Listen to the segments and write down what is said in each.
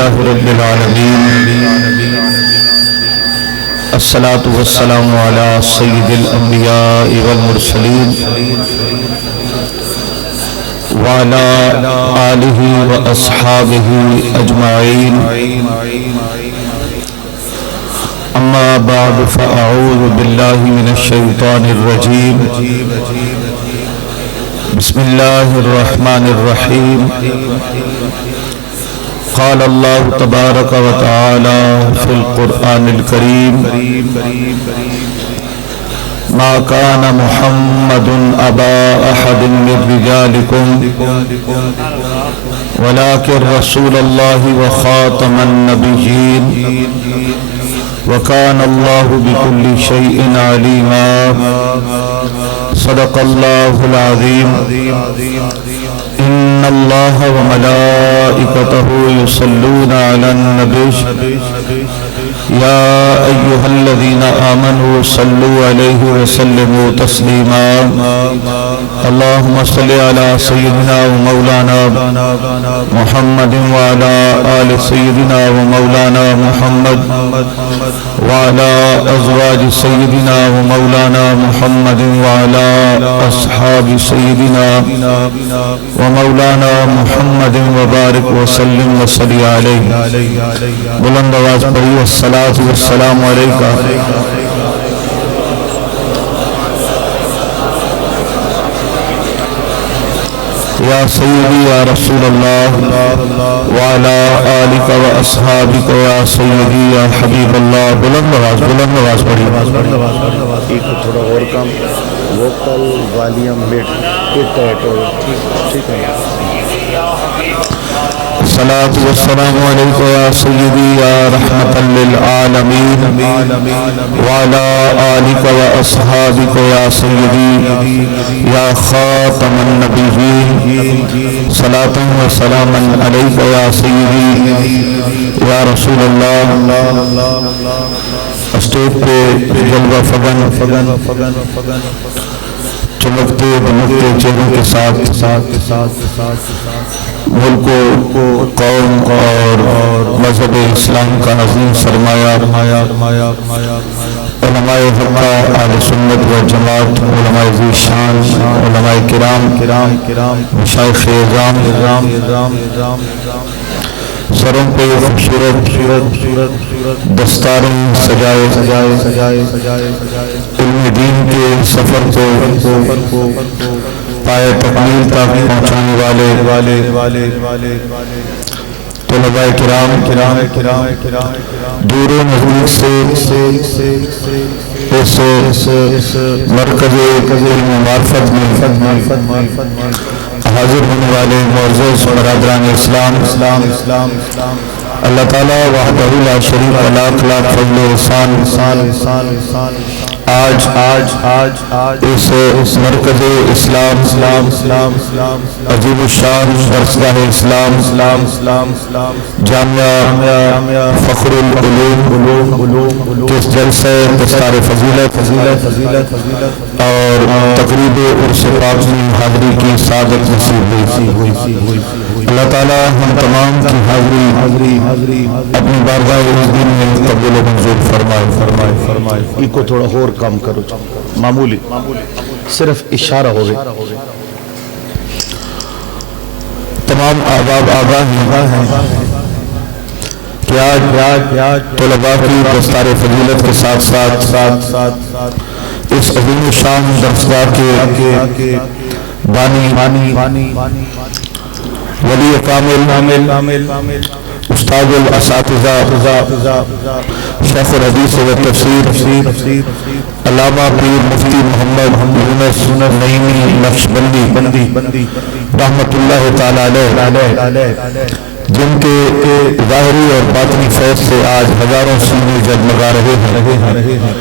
لله رب العالمين الصلاة والسلام على سيد الأنبياء والمرسلين وعلى آله وأصحابه أجمعين أما بعد فأعوذ بالله من الشيطان الرجيم بسم الله الرحمن الرحيم قال الله تبارك وتعالى في القرآن الكريم ما كان محمد أبا أحد من رجالكم ولكن رسول الله وخاتم النبيين وكان الله بكل شيء عليما صدق الله العظيم إن الله وملائكته يصلون على النبي يا أيها الذين آمنوا صلوا عليه وسلموا تسليما اللهم صل على سيدنا ومولانا محمد وعلى آل سيدنا ومولانا محمد وعلى أزواج سيدنا ومولانا محمد وعلى أصحاب سيدنا ومولانا محمد وبارك وسلم وصلی علیہ بلند آواز پڑھی الصلاۃ والسلام علیکہ یا سیدی یا رسول اللہ وعلا آلک و اصحابک یا سیدی یا حبیب اللہ بلند آواز پڑھی ایک تھوڑا اور کم ووکل والیوم بیٹ ٹھیک ہے الصلاة والسلام علیکہ یا سیدی یا رحمت للعالمین وعلا آلک و اصحابک یا سیدی یا خاتم النبیین صلاة و سلام علیکہ یا سیدی یا رسول اللہ اسٹیج پہ جلوہ فگن چمکتے دمکتے چہروں کے ساتھ ملک و قوم اور مذہب اسلام کا عظیم سرمایہ علماء حقہ اہل سنت و جماعت علماء ذی شان علماء کرام مشائخ اعظام سروں پہ خوبصورت دستاریں سجائے علم دین کے سفر کو پائے تکمیل تک پہنچانے والے طلباء کرام دور و نزدیک سے اس مرکز علم و معرفت میں حاضر ہونے والے معزز برادران اسلام اللہ تعالیٰ وحدہ لا شریک لاکھ فضل و احسان آج اس مرکز اسلام عظیم الشان درسگاہ اسلام جامعہ فخر العلوم کے جلسہ دستار فضیلت اور تقریب عرس پاک میں حاضری کی سعادت نصیب ہوئی اللہ تعالیٰ ہم تمام کی حاضری اپنی بارگاہ اس دن میں قبول و منظور فرمائے ایک کو تھوڑا اور کام کرو معمولی صرف اشارہ ہو گئے تمام آباب ہیں کہ آج طلباء کی دستار فضیلت کے ساتھ اس عظیم شان درسگاہ کے بانی ولی کامل استاد الاساتذہ شیخ الحدیث و تفسیر علامہ پیر مفتی محمد یونس نعیمی نقشبندی رحمت اللہ تعالی علیہ جن کے ظاہری اور باطنی فیض سے آج ہزاروں سینے جگمگا رہے ہیں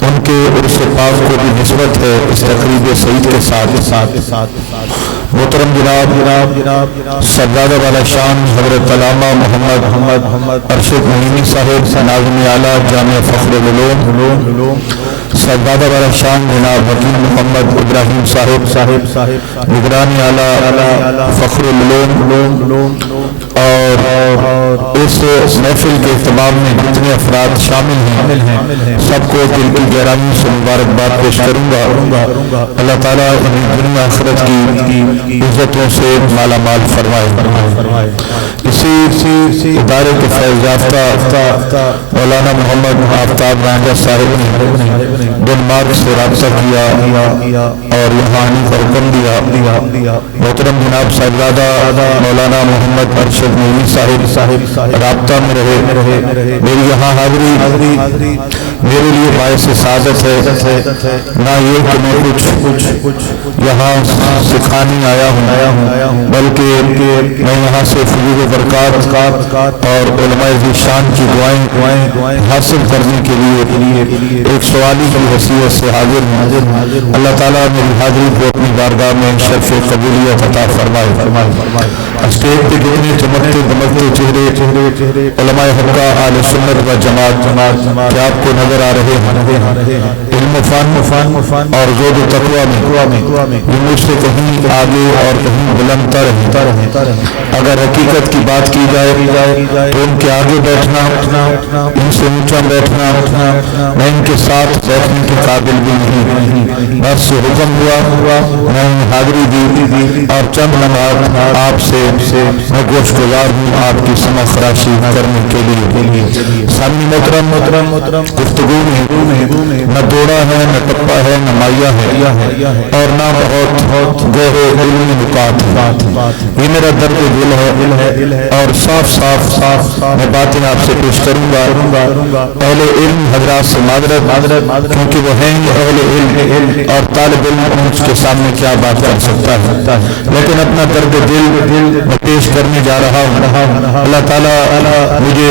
ان کے عرس پاک کو بھی نسبت ہے اس تقریب سعید کے ساتھ محترم جناب سردار والا شان حضرت علامہ محمد ارشد نعیمی صاحب ناظم اعلیٰ جامعہ فخر العلوم سردار والا شان جناب حکیم محمد ابراہیم صاحب نگرانی اعلیٰ فخر العلوم اور اس محفل کے اہتمام میں جتنے افراد شامل ہیں سب کو دل کی گہرائیوں سے مبارکباد پیش کروں گا۔ اللہ تعالیٰ انہیں دنیا آخرت کی عزتوں سے مالا مال فرمائے۔ اسی ادارے کے فیض یافتہ مولانا محمد آفتاب رانجہ صاحب نے ڈنمارک سے رابطہ کیا اور یہاں آنے کا حکم دیا۔ محترم جناب صاحبزادہ مولانا محمد ارشد نوری صاحب رابطہ میں رہے۔ میری یہاں حاضری میرے لیے باعث سعادت ہے، نہ یہ کہ میں کچھ یہاں سکھانے آیا ہوں بلکہ میں یہاں سے فضول برکات اور علماء ذیشان کی دعائیں حاصل کرنے کے لیے ایک سوالی کی حیثیت سے حاضر ہوں۔ اللہ تعالیٰ میری حاضری کو اپنی بارگاہ میں شرف قبولیت عطا فرمائے۔ اسٹیج پہ کتنے چمکتے دمکتے چہرے علماء حقہ اہل سنت و جماعت کہ آپ کو نظر آ رہے ہیں۔ علم و فن اور زہد و تقویٰ میں یہ مجھ سے کہیں آگے اور کہیں بلند تر ہیں۔ اگر حقیقت کی بات کی جائے تو ان کے آگے بیٹھنا، ان سے اونچا بیٹھنا، میں ان کے ساتھ بیٹھنے کے قابل بھی نہیں۔ بس حکم ہوا، میں حاضری دی اور چند لمحات آپ سے میں گوشگزار ہوں آپ کی سمع خراشی کرنے کے لیے۔ سامعین محترم، گفتگو میں نہ دوڑا ہے، نہ ٹپا ہے، نہ مائیا ہے اور نہ بہت گہرے علمی نکات ہیں۔ یہ میرا درد دل ہے اور صاف میں باتیں آپ سے پیش کروں گا۔ اہل علم حضرات سے معذرت کیونکہ وہ ہیں اہل علم اور طالب علم اس کے سامنے کیا بات کر سکتا ہے، لیکن اپنا درد دل میں پیش کرنے جا رہا ہوں۔ اللہ تعالیٰ مجھے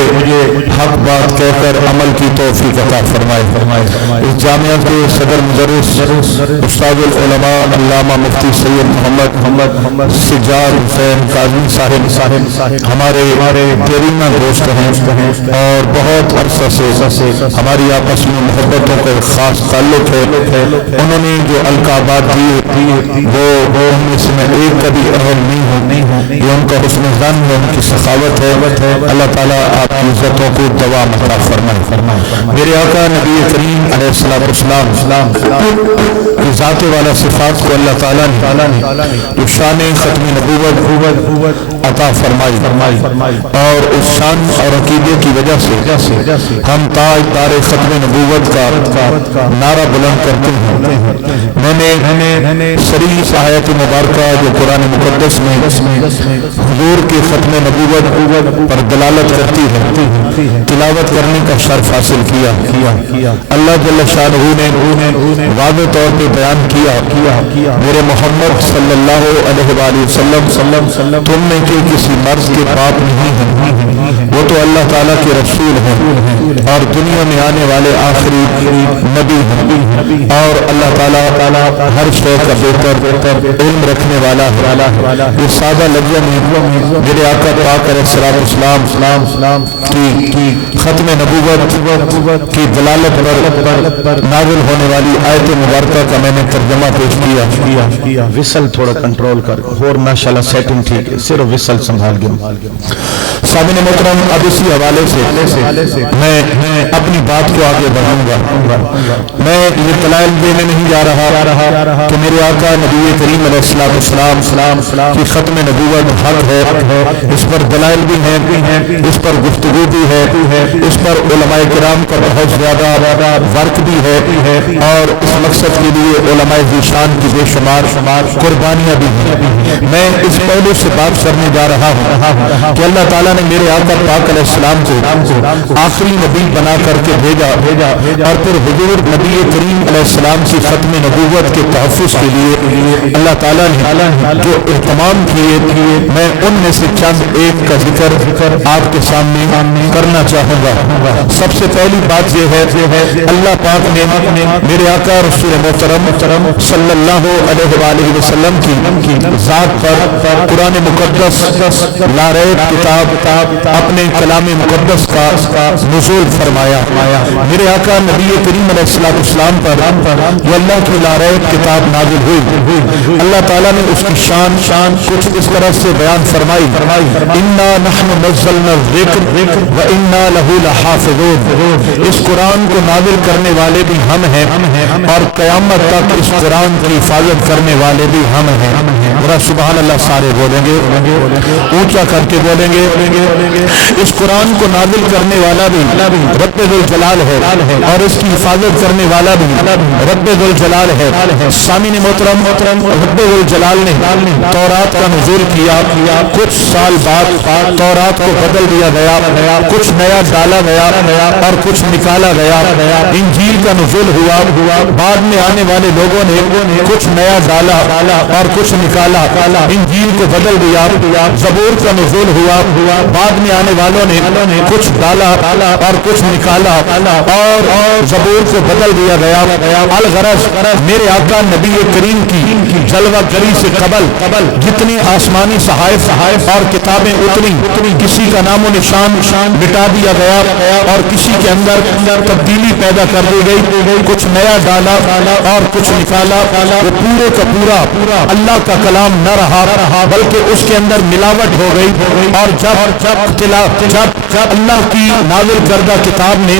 حق بات کہہ کر عمل کی توفیق عطا فرمائے۔ اس جامعہ کے صدر مدرس استاد العلماء علامہ مفتی سید محمد سجاد حسین کاظمی صاحب ہمارے دیرینہ دوست ہیں اور بہت عرصہ سے ہماری آپس میں محبتوں کا ایک خاص تعلق ہے۔ انہوں نے جو القابات دی وہ ان میں سے میں ایک کبھی اہل نہیں ہوں، یہ ان کا حسن ظن ہے، ان کی سخاوت ہے۔ اللہ تعالیٰ آپ کی عزتوں کو دوام عطا فرمائے۔ میرے آقا نبی کریم علیہ السلام کی ذات والا صفات کو اللہ تعالیٰ نے جو شان ختم نبوت عطا فرمائی اور اس شان اور عقیدے کی وجہ سے ہم تاج دار ختم نبوت کا نعرہ بلند کرتے ہیں۔ میں نے صریح آیت مبارکہ جو قرآن مقدس میں حضور کی ختم نبوت پر دلالت کرتی ہے تلاوت کرنے کا شرف حاصل کیا۔ اللہ جل شانہ نے واضح طور پہ بیان کیا میرے محمد صلی اللہ علیہ وآلہ وسلم تم میں کہ کسی مرض کے پاپ نہیں ہیں، وہ تو اللہ تعالیٰ کے رسول ہیں اور دنیا میں آنے والے آخری نبی ہیں اور اللہ تعالیٰ ہر شے کا بہتر علم رکھنے والا ہے۔ یہ سادہ لفظوں میں میرے آقا پاک علیہ السلام کی ختم نبوت کی دلالت پر نازل ہونے والی آیت مبارکہ کا میں نے ترجمہ پیش کیا۔ وصل تھوڑا کنٹرول کر اور ماشاءاللہ سیٹنگ ٹھیک ہے، صرف وصل سنبھال گیا۔ سامعین محترم، اب اسی حوالے سے میں اپنی بات کو آگے بڑھاؤں گا۔ میں یہ دلائل دینے نہیں جا رہا کہ میرے آقا نبی کریم علیہ السلام کی ختم نبوت حق ہے، اس پر دلائل بھی ہیں، اس پر گفتگو بھی ہے، اس پر علماء کرام کا بہت زیادہ ورک بھی ہے اور اس مقصد کے لیے علماء ذیشان کی بے شمار قربانیاں بھی ہیں۔ میں اس پہلو سے بات کرنے جا رہا ہوں کہ اللہ تعالیٰ نے میرے آقا پاک علیہ السلام کو آخری نبی بنا کر کے بھیجا اور پھر حضور نبی کریم علیہ السلام کی ختم نبوت کے تحفظ کے لیے اللہ تعالیٰ نے جو اہتمام کیے میں ان میں سے چند ایک کا ذکر آپ کے سامنے کرنا چاہوں گا۔ سب سے پہلی بات یہ ہے اللہ پاک نے میرے آقا رسول محترم صلی اللہ علیہ وآلہ وسلم کی ذات پر قرآن مقدس لا ریب کتاب اپنے کلام مقدس کا نزول نزول فرمایا۔ میرے آقا نبی کریم علیہ السلام پر جو اللہ کی لاریب کتاب نازل ہوئی، اللہ تعالیٰ نے اس کی شان کچھ اس طرح سے بیان فرمائی، انا نحن نزلنا الذکر وانا لہ لحافظون، اس قرآن کو نازل کرنے والے بھی ہم ہیں اور قیامت تک اس قرآن کی حفاظت کرنے والے بھی ہم ہیں۔ ذرا سبحان اللہ سارے بولیں گے، اونچا کر کے بولیں گے۔ اس قرآن کو نازل کرنے والا بھی رب ذوالجلال ہے اور اس کی حفاظت کرنے والا بھی رب ذوالجلال ہے۔ سامعین محترم، رب ذوالجلال نے تورات کا نزول کیا، کچھ سال بعد تورات کو بدل دیا گیا، کچھ نیا ڈالا گیا اور کچھ نکالا گیا۔ انجیل کا نزول ہوا، بعد میں آنے والے لوگوں نے کچھ نیا ڈالا اور کچھ نکالا، انجیل کو بدل دیا۔ زبور کا نزول ہوا، بعد میں آنے والوں نے کچھ ڈالا اور کچھ نکالا اور زبور کو بدل دیا گیا۔ الغرض میرے آقا نبی کریم کی جلوہ گری سے قبل جتنی آسمانی صحائف اور کتابیں اتری، کسی کا نام و نشان مٹا دیا گیا اور کسی کے اندر تبدیلی پیدا کر دی گئی، کچھ نیا ڈالا اور کچھ نکالا۔ وہ پورے کا پورا اللہ کا کلام نہ رہا بلکہ اس کے اندر ملاوٹ ہو گئی، اور جب اللہ کی نازل کردہ کتاب میں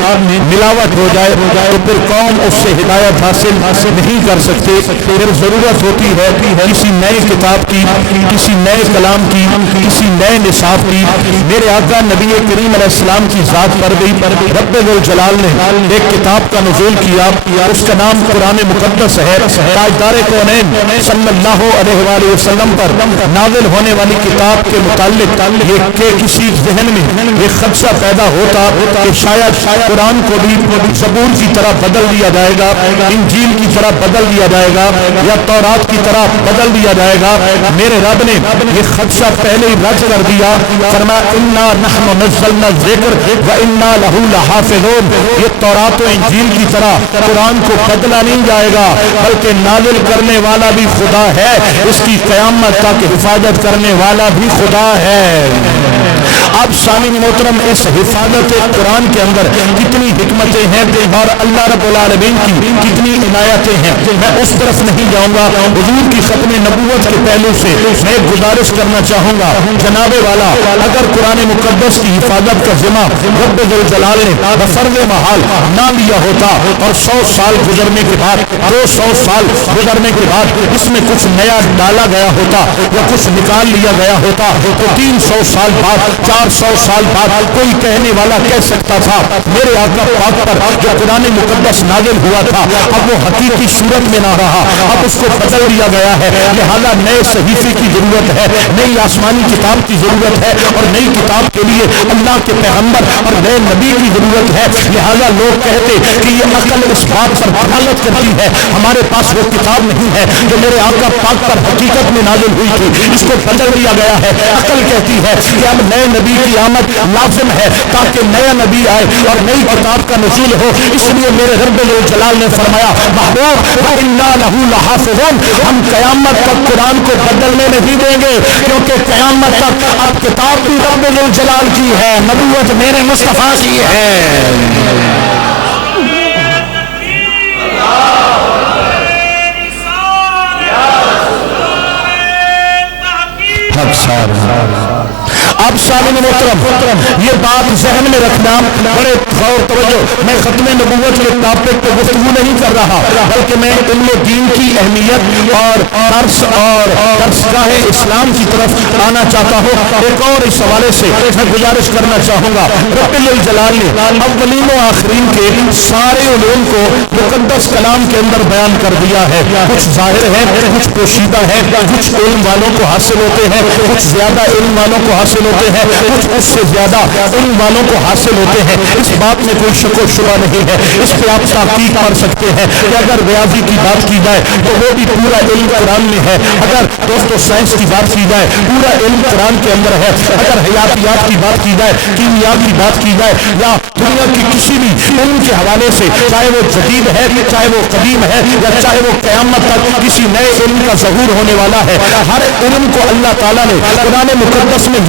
ملاوٹ ہو جائے تو پھر قوم اس سے ہدایت حاصل نہیں کر سکتے۔ پھر ضرورت ہوتی ہے کسی نئے کتاب کی، کسی نئے کلام کی، کسی نئے نصاب کی۔ میرے آقا نبی کریم علیہ السلام کی ذات پر بھی رب ذوالجلال نے ایک کتاب کا نزول کیا، اس کا نام قرآن مقدس ہے۔ تاجدار کونین صلی اللہ علیہ وآلہ وسلم پر نازل ہونے والی کتاب کے متعلق یہ کہ کسی ذہن میں یہ خدشہ پیدا ہوتا کہ شاید قرآن کو بھی زبور کی طرح بدل دیا جائے گا، انجیل کی طرح بدل دیا جائے گا یا تورات کی طرح بدل دیا جائے گا، میرے رب نے یہ خدشہ پہلے ہی رد کر دیا۔ فرمایا انا نحن نزلنا الذکر وانا لہ لحافظون، یہ تورات و انجیل کی طرح قرآن کو بدلا نہیں جائے گا بلکہ نازل کرنے والا بھی خدا ہے، اس کی قیامت تک حفاظت کرنے والا بھی خدا ہے۔ اب سامعین محترم، اس حفاظت قرآن کے اندر کتنی حکمتیں ہیں اور اللہ رب العالمین کی کتنی عنایتیں ہیں، میں اس طرف نہیں جاؤں گا۔ حضور کی ختم نبوت کے پہلو سے میں گزارش کرنا چاہوں گا، جناب والا اگر قرآن مقدس کی حفاظت کا ذمہ رب ذوالجلال نے بفرض محال نہ لیا ہوتا اور 100 سال گزرنے کے بعد 200 سال گزرنے کے بعد اس میں کچھ نیا ڈالا گیا ہوتا یا کچھ نکال لیا گیا ہوتا تو 300 سال بعد 400 سال بعد کوئی کہنے والا کہہ سکتا تھا میرے آقا پاک پر جو قرآن مقدس نازل ہوا تھا اب وہ حقیقی صورت میں نہ رہا، اب اس کو بدل دیا گیا ہے، لہذا نئے صحیفے کی ضرورت ہے، نئی آسمانی کتاب کی ضرورت ہے اور نئی کتاب کے لیے اللہ کے پیغمبر اور نئے نبی کی ضرورت ہے۔ لہذا لوگ کہتے کہ یہ عقل اس بات پر دلالت کرتی ہے ہمارے پاس وہ کتاب نہیں ہے جو میرے آقا پاک پر حقیقت میں نازل ہوئی تھی، اس کو بدل دیا گیا ہے۔ عقل کہتی ہے کہ اب نئے نبی کی آمد لازم ہے تاکہ نیا نبی آئے اور نئی کتاب کا نزول ہو، اس لیے میرے رب الجلال نے فرمایا محبوب وَإِنَّا لَهُ لَحَافِظُونَ، ہم قیامت تک قرآن کو بدلنے نہیں دیں گے کیونکہ قیامت تک اب کتاب بھی رب الجلال کی ہے، نبوت میرے مصطفیٰ کی ہے۔ اب سامعین محترم یہ بات ذہن میں رکھنا، بڑے غور توجہ، میں ختم نبوت کے ٹاپک پہ گفتگو نہیں کر رہا بلکہ میں علم دین کی اہمیت اور درسگاہ اسلام کی طرف آنا چاہتا ہوں۔ ایک اور اس حوالے سے میں گزارش کرنا چاہوں گا، رب الجلال نے اولین و آخرین کے سارے علوم کو مقدس کلام کے اندر بیان کر دیا ہے، کچھ ظاہر ہے، کچھ پوشیدہ ہے، کچھ علم والوں کو حاصل ہوتے ہیں، کچھ زیادہ علم والوں کو حاصل ہوتے ہیں، کچھ اس سے زیادہ علم والوں کو حاصل ہوتے ہیں، اس بات میں کوئی شک و شبہ نہیں ہے۔ اس پہ آپ تحقیق کر سکتے ہیں کہ اگر ریاضی کی بات کی جائے تو وہ بھی پورا علم قرآن میں ہے، اگر دوستو سائنس کی بات کی جائے پورا علم قرآن کے اندر ہے، اگر حیاتیات کی بات کی جائے، کیمیا کی بات کی جائے یا دنیا کی کسی بھی علم کے حوالے سے، چاہے وہ جدید ہے، چاہے وہ قدیم ہے یا چاہے وہ قیامت تک کسی نئے علم کا ظہور ہونے والا ہے، ہر علم کو اللہ تعالیٰ نے قرآن مقدس میں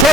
6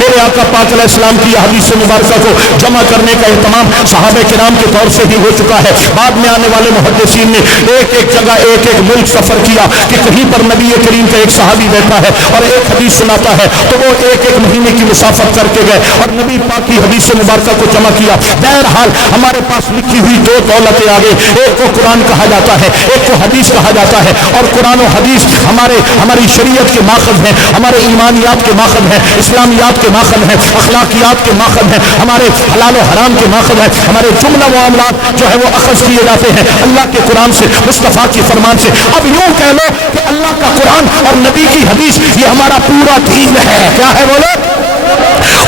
میرے آقا پاک علیہ السلام کی حدیث مبارکہ کو جمع کرنے کا اہتمام صحابہ کرام کے طور سے ہی ہو چکا ہے. بعد میں آنے والے محدثین نے ایک ایک جگہ ایک ایک ملک سفر کیا کہ کہیں پر نبی کریم کا ایک صحابی بیٹھا ہے اور ایک حدیث سناتا ہے, تو وہ ایک ایک مہینے کی مسافت کر کے گئے اور نبی پاک کی حدیث مبارکہ کو جمع کیا. بہرحال ہمارے پاس لکھی ہوئی دو دولتیں آ گئی, ایک کو قرآن کہا جاتا ہے, ایک کو حدیث کہا جاتا ہے. اور قرآن و حدیث ہماری شریعت کے ماخذ ہیں, ہمارے ایمانیات کے ماخذ ہیں, اسلامیات کے ماخذ ہیں, اخلاقیات کے ماخذ ہیں, ہمارے حلال و حرام کے ماخذ ہیں. ہمارے جملہ معاملات جو ہے وہ اخذ کیے جاتے ہیں اللہ کے قرآن سے, مصطفیٰ کی فرمان سے. اب یوں کہہ لو کہ اللہ کا قرآن اور نبی کی حدیث یہ ہمارا پورا دین ہے. کیا ہے بولو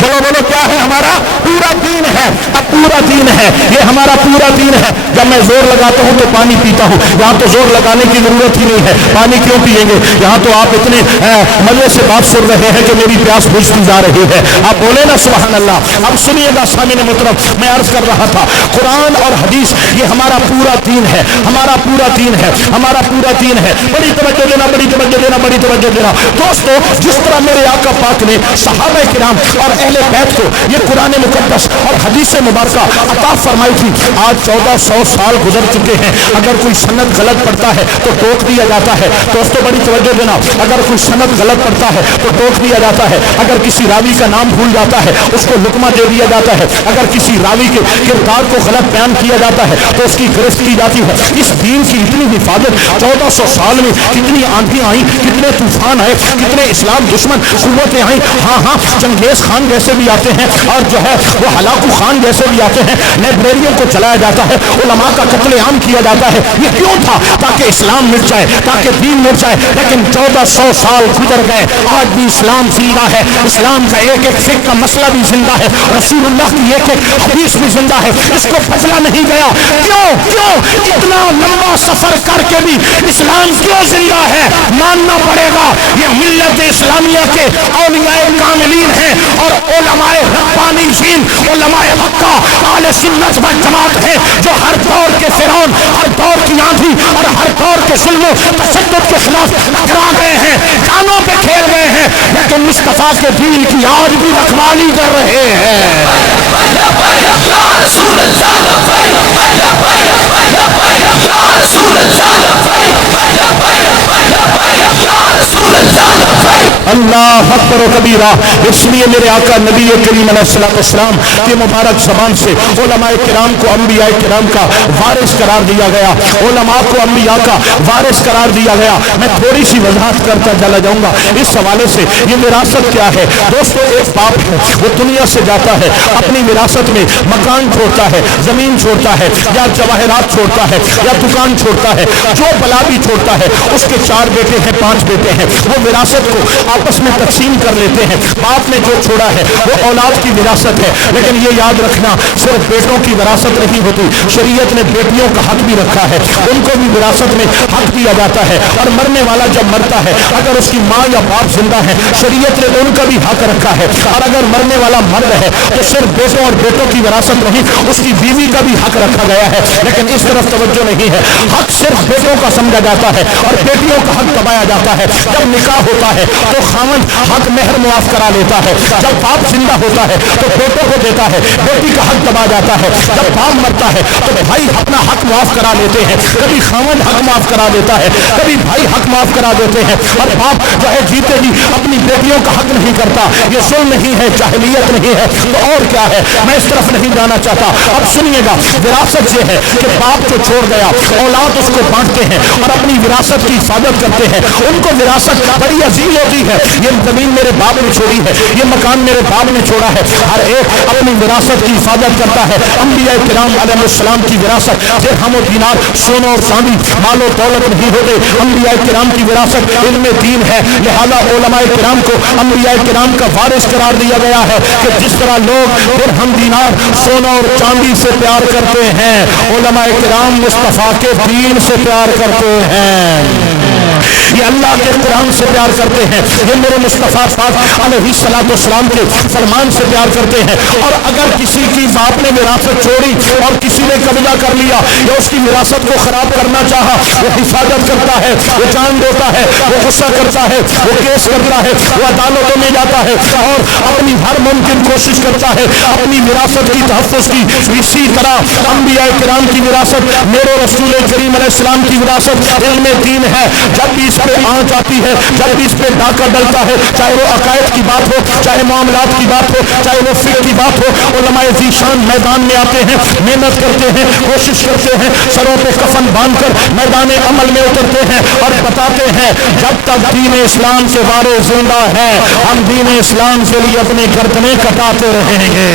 بولو بولو, کیا ہے ہمارا پورا دین ہے. اب پورا دین ہے, یہ ہمارا پورا دین ہے. جب میں زور لگاتا ہوں تو پانی پیتا ہوں, یہاں تو زور لگانے کی ضرورت ہی نہیں ہے, پانی کیوں پیئیں گے؟ یہاں تو آپ اتنے مزے سے بات سن رہے ہیں کہ میری پیاس بجھتی جا رہی ہے. آپ بولے نا سبحان اللہ. اب سنیے گا سامعین محترم, میں عرض کر رہا تھا قرآن اور حدیث یہ ہمارا پورا دین ہے, ہمارا پورا دین ہے, ہمارا پورا دین ہے. بڑی توجہ دینا, بڑی توجہ دینا, بڑی توجہ دینا. دوستو, جس طرح میرے آقا پاک نے صحابہ کرام اور اہل بیت کو یہ قرآن مقدس اور حدیث مبارکہ عطا فرمائی تھی, آج 1400 سال گزر چکے ہیں. اگر کوئی سند غلط پڑتا ہے تو ٹوک دیا جاتا ہے. دوستو بڑی توجہ دینا, اگر کوئی سند غلط پڑتا ہے تو ٹوک دیا جاتا ہے. اگر کسی راوی کا نام بھول جاتا ہے اس کو لقمہ دے دیا جاتا ہے. اگر کسی راوی کے کردار کو غلط بیان کیا جاتا ہے تو اس کی گرفت کی جاتی ہے. اس دین کی اتنی حفاظت 1400 سال میں کتنی آندھی آئیں, کتنے طوفان آئے, کتنے اسلام دشمن قوتیں آئیں. ہاں چنگیز خان جیسے بھی آتے ہیں اور جو ہے وہ ہلاکو خان جیسے بھی آتے ہیں, لائبریریوں کو چلایا جاتا ہے, علماء کا قتل عام کیا جاتا ہے. یہ کیوں تھا؟ تاکہ اسلام مٹ جائے, تاکہ دین مٹ جائے. لیکن 1400 سال گزر گئے, آج بھی اسلام زندہ ہے. اسلام کا ایک ایک فقہ کا مسئلہ بھی زندہ ہے, رسول اللہ کی ایک ایک حدیث بھی زندہ ہے. اس کو بدلا نہیں گیا. کیوں اتنا لمبا سفر کر کے بھی اسلام کیوں زندہ ہے؟ ماننا پڑے گا یہ ملت اسلامیہ کے اولیاء کاملین ہیں اور علماء ربانیین, علماء حقہ, اہل سنت و جماعت ہیں جو ہر دور کے فرعون, ہر دور کی آندھی اور ہر دور کے ظلم و تشدد کے خلاف ٹکرا گئے ہیں, جانوں پہ کھیل گئے ہیں, لیکن مصطفیٰ کے دین کی آج بھی رکھوالی کر رہے ہیں. اللہ اکبر و کبیرہ. اس لیے میرے آقا نبی کریم علیہ السلام کی مبارک زبان سے علماء کرام کو انبیاء کرام کا وارث قرار دیا گیا, علماء کو انبیاء کا وارث قرار دیا گیا. میں تھوڑی سی وضاحت کرتا چلا جاؤں گا اس حوالے سے. یہ وراثت کیا ہے دوستو؟ ایک باپ ہے, وہ دنیا سے جاتا ہے, اپنی وراثت میں مکان چھوڑتا ہے, زمین چھوڑتا ہے, یا جواہرات چھوڑتا ہے, یا دکان چھوڑتا ہے, جو بلا بھی چھوڑتا ہے. اس کے 4 بیٹے ہیں, 5 بیٹے ہیں, وہ وراثت کو آپس میں تقسیم کر لیتے ہیں. باپ نے جو چھوڑا ہے وہ اولاد کی وراثت ہے. لیکن یہ یاد رکھنا, صرف بیٹوں کی وراثت نہیں ہوتی, شریعت نے بیٹیوں کا حق بھی رکھا ہے, ان کو بھی وراثت میں حق دیا جاتا ہے. اور مرنے والا جب مرتا ہے, اگر اس کی ماں یا باپ زندہ ہے, شریعت نے ان کا بھی حق رکھا ہے. اور اگر مرنے والا مرد ہے تو صرف بیٹوں اور بیٹوں کی وراثت نہیں, اس کی بیوی کا بھی حق رکھا گیا ہے. لیکن اس طرف توجہ نہیں ہے, حق صرف بیٹوں کا سمجھا جاتا ہے اور بیٹیوں کا حق دبایا جاتا ہے. جب نکاح ہوتا ہے تو خاوند حق مہر معاف کرا لیتا ہے, جب باپ زندہ ہوتا ہے تو بیٹوں کو دیتا ہے, بیٹی کا حق دبا جاتا ہے. جب باپ مرتا ہے تو بھائی اپنا حق معاف کرا لیتے ہیں, کبھی خاوند حق معاف کرا دیتا ہے, کبھی بھائی حق معاف کرا دیتے ہیں. اور باپ جو ہے جیتے جی اپنی بیٹیوں کا حق نہیں کرتا. یہ ظلم نہیں ہے, جاہلیت نہیں ہے, تو اور کیا ہے؟ میں اس طرف نہیں جانا چاہتا. اب سنیے گا, وراثت یہ ہے کہ باپ جو چھوڑ گیا اولاد اس کو بانٹتے ہیں اور اپنی وراثت کی حفاظت کرتے ہیں. ان کو وراثت بڑی عزیز ہوتی ہے. یہ زمین میرے باپ نے چھوڑی ہے, یہ مکان میرے باپ نے چھوڑا ہے. ہر ایک اپنی وراثت کی حفاظت کرتا ہے. انبیاء کرام علیہ السلام کی وراثت درہم و دینار, سونا اور چاندی, مال و دولت نہیں ہوتے. انبیاء کرام کی وراثت علم دین ہے. لہذا علماء کرام کو انبیاء کرام کا وارث قرار دیا گیا ہے کہ جس طرح لوگ درہم دینار, سونا اور چاندی سے پیار کرتے ہیں, علماء کرام مصطفیٰ کے دین سے پیار کرتے ہیں. یہ اللہ کے قرآن سے پیار کرتے ہیں، یہ میرے مصطفیٰ پاک علیہ السلام کے فرمان سے پیار کرتے ہیں۔ اور اگر کسی کی باپ نے وراثت چھوڑی اور کسی نے قبضہ کر لیا یا اس کی وراثت کو خراب کرنا چاہا، وہ حفاظت کرتا ہے، وہ جان دیتا ہے، وہ غصہ کرتا ہے، وہ کیس کرتا ہے، وہ عدالتوں میں جاتا ہے اور اپنی ہر ممکن کوشش کرتا ہے اپنی وراثت کی تحفظ کی۔ اسی طرح انبیاء کرام کی وراثت، میرے رسول کریم علیہ السلام کی وراثت علم دین ہے۔ جب بھی اس پہ آنچ آتی ہے، جب بھی اس پہ ڈاکہ ڈلتا ہے، چاہے وہ عقائد کی بات ہو، چاہے معاملات کی بات ہو، چاہے وہ فقہ کی بات ہو، علماء ذیشان میدان میں آتے ہیں، محنت کرتے ہیں، کوشش کرتے ہیں، سروں پہ کفن باندھ کر میدان عمل میں اترتے ہیں اور بتاتے ہیں جب تک دین اسلام کے وارث زندہ ہے ہم دین اسلام کے لیے اپنے گردنیں کٹاتے رہیں گے۔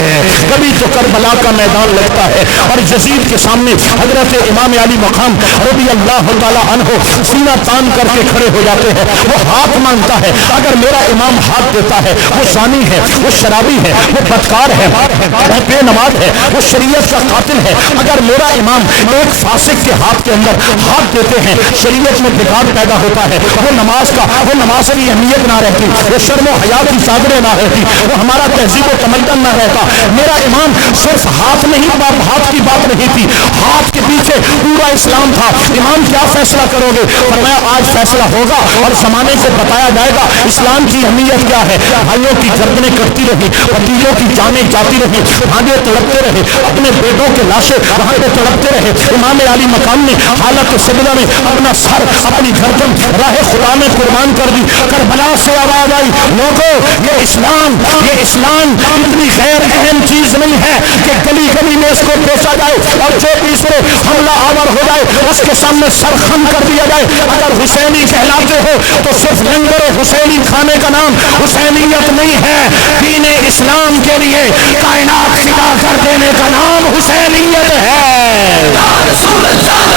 کبھی تو کربلا کا میدان لگتا ہے اور یزید کے سامنے حضرت امام علی مقام رضی اللہ تعالی عنہ سینہ تان کر کے کھڑے ہو جاتے ہیں۔ وہ ہاتھ مانگتا ہے، اگر میرا امام ہاتھ دیتا ہے، وہ زانی ہے، وہ شرابی ہے، وہ بدکار ہے، وہ بے نماز ہے، وہ شریعت کا قاتل ہے، اگر میرا امام ایک فاسق کے ہاتھ کے اندر ہاتھ دیتے ہیں، شریعت میں بگاڑ پیدا ہوتا ہے، وہ نماز کی اہمیت نہ رہتی، وہ شرم و حیا کی چادریں نہ رہتی، وہ ہمارا تہذیب و تمدن نہ رہتا۔ میرا امام صرف ہاتھ کی بات نہیں تھی، ہاتھ کے پیچھے پورا اسلام تھا۔ امام کیا فیصلہ کرو گے؟ فرمایا آج فیصلہ ہوگا اور زمانے کو بتایا جائے گا اسلام کی اہمیت کیا ہے۔ بھائیوں کی گردنیں کٹتی رہی، بھتیجوں کی جانیں جاتی رہی، بھانجے تڑپتے رہے، اپنے بیٹوں کے لاشیں وہاں پہ تڑپتے رہے۔ امام علی مقام نے حالت سجدہ میں اپنا سر، اپنی گردن راہ خدا میں قربان کر دی۔ کربلا سے آواز آئی، لوگوں یہ اسلام اتنی غیر اہم چیز نہیں ہے کہ گلی گلی میں اس کو بیچا جائے اور جو بھی اس پہ حملہ آور ہو جائے اس کے سامنے سر خم کر دیا جائے۔ اگر حسینی کہلاتے ہو تو صرف لنگر حسینی کھانے کا نام حسینیت نہیں ہے، دین اسلام کے لیے کائنات فدا کر دینے کا نام حسینیت ہے۔ یا رسول اللہ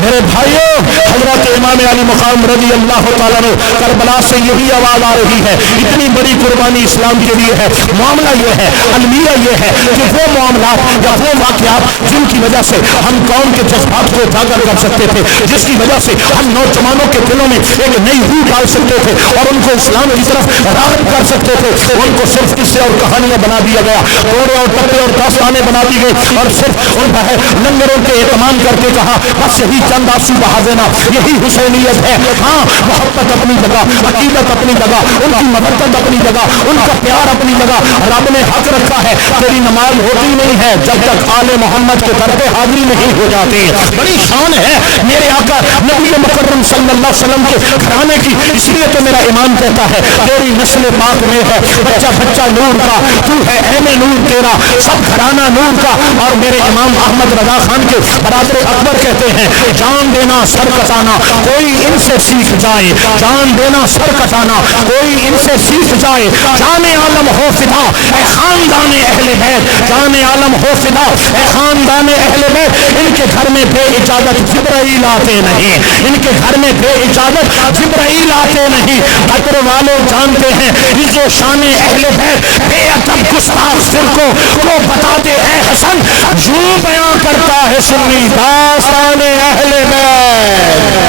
میرے بھائیوں، حضرت امام علی مقام رضی اللہ تعالیٰ نے کربلا سے یہی آواز آ رہی ہے، اتنی بڑی قربانی اسلام کے لیے ہے۔ معاملہ یہ ہے، المیہ یہ ہے کہ وہ معاملات یا وہ واقعات جن کی وجہ سے ہم قوم کے جذبات کو اجاگر کر سکتے تھے، جس کی وجہ سے ہم نوجوانوں کے دلوں میں ایک نئی روح ڈال سکتے تھے اور ان کو اسلام کی طرف راغب کر سکتے تھے، ان کو صرف قصے اور کہانیاں بنا دیا گیا، توڑے اور ٹپے اور داستانیں بنا دی گئی اور صرف ان کا ہے لنگروں کے اہتمام کر کے کہا بس یہی چند آنسو بہا دینا، یہی حسینیت ہے۔ ہاں، محبت اپنی جگہ، عقیدت اپنی جگہ، ان کی محبت اپنی جگہ، ان کا پیار اپنی جگہ۔ رب نے حق رکھا ہے، تیری نماز ہوتی نہیں ہے جب تک آل محمد کے گھر پہ حاضری نہیں ہو جاتی۔ بڑی شان ہے میرے آقا نبی مکرم صلی اللہ علیہ وسلم کے گھرانے کی، اس لیے تو میرا امام کہتا ہے تیری نسل پاک میں ہے بچہ بچہ نور کا، تو ہے اہل نور تیرا، سب گھرانہ نور کا۔ اور میرے امام احمد رضا خان کے برادر اکبر کہتے ہیں جان دینا سر کٹانا کوئی ان سے سیکھ جائے، جان دینا سر کٹانا کوئی ان سے سیکھ جائے، جان عالم ہو فدا اے خاندان اہل بیت، جان عالم ہو فدا اے خاندان اہل بیت۔ ان کے گھر میں بے اجازت جبرائیل آتے نہیں، ان کے گھر میں بے اجازت جبرائیل آتے نہیں۔ بدر والے جانتے ہیں عز و شان اہل بیت، بے ادب گستاخ فرقوں کو بتا دے اے حسن، یوں بیان کرتا ہے سنی داستان اہل بیت۔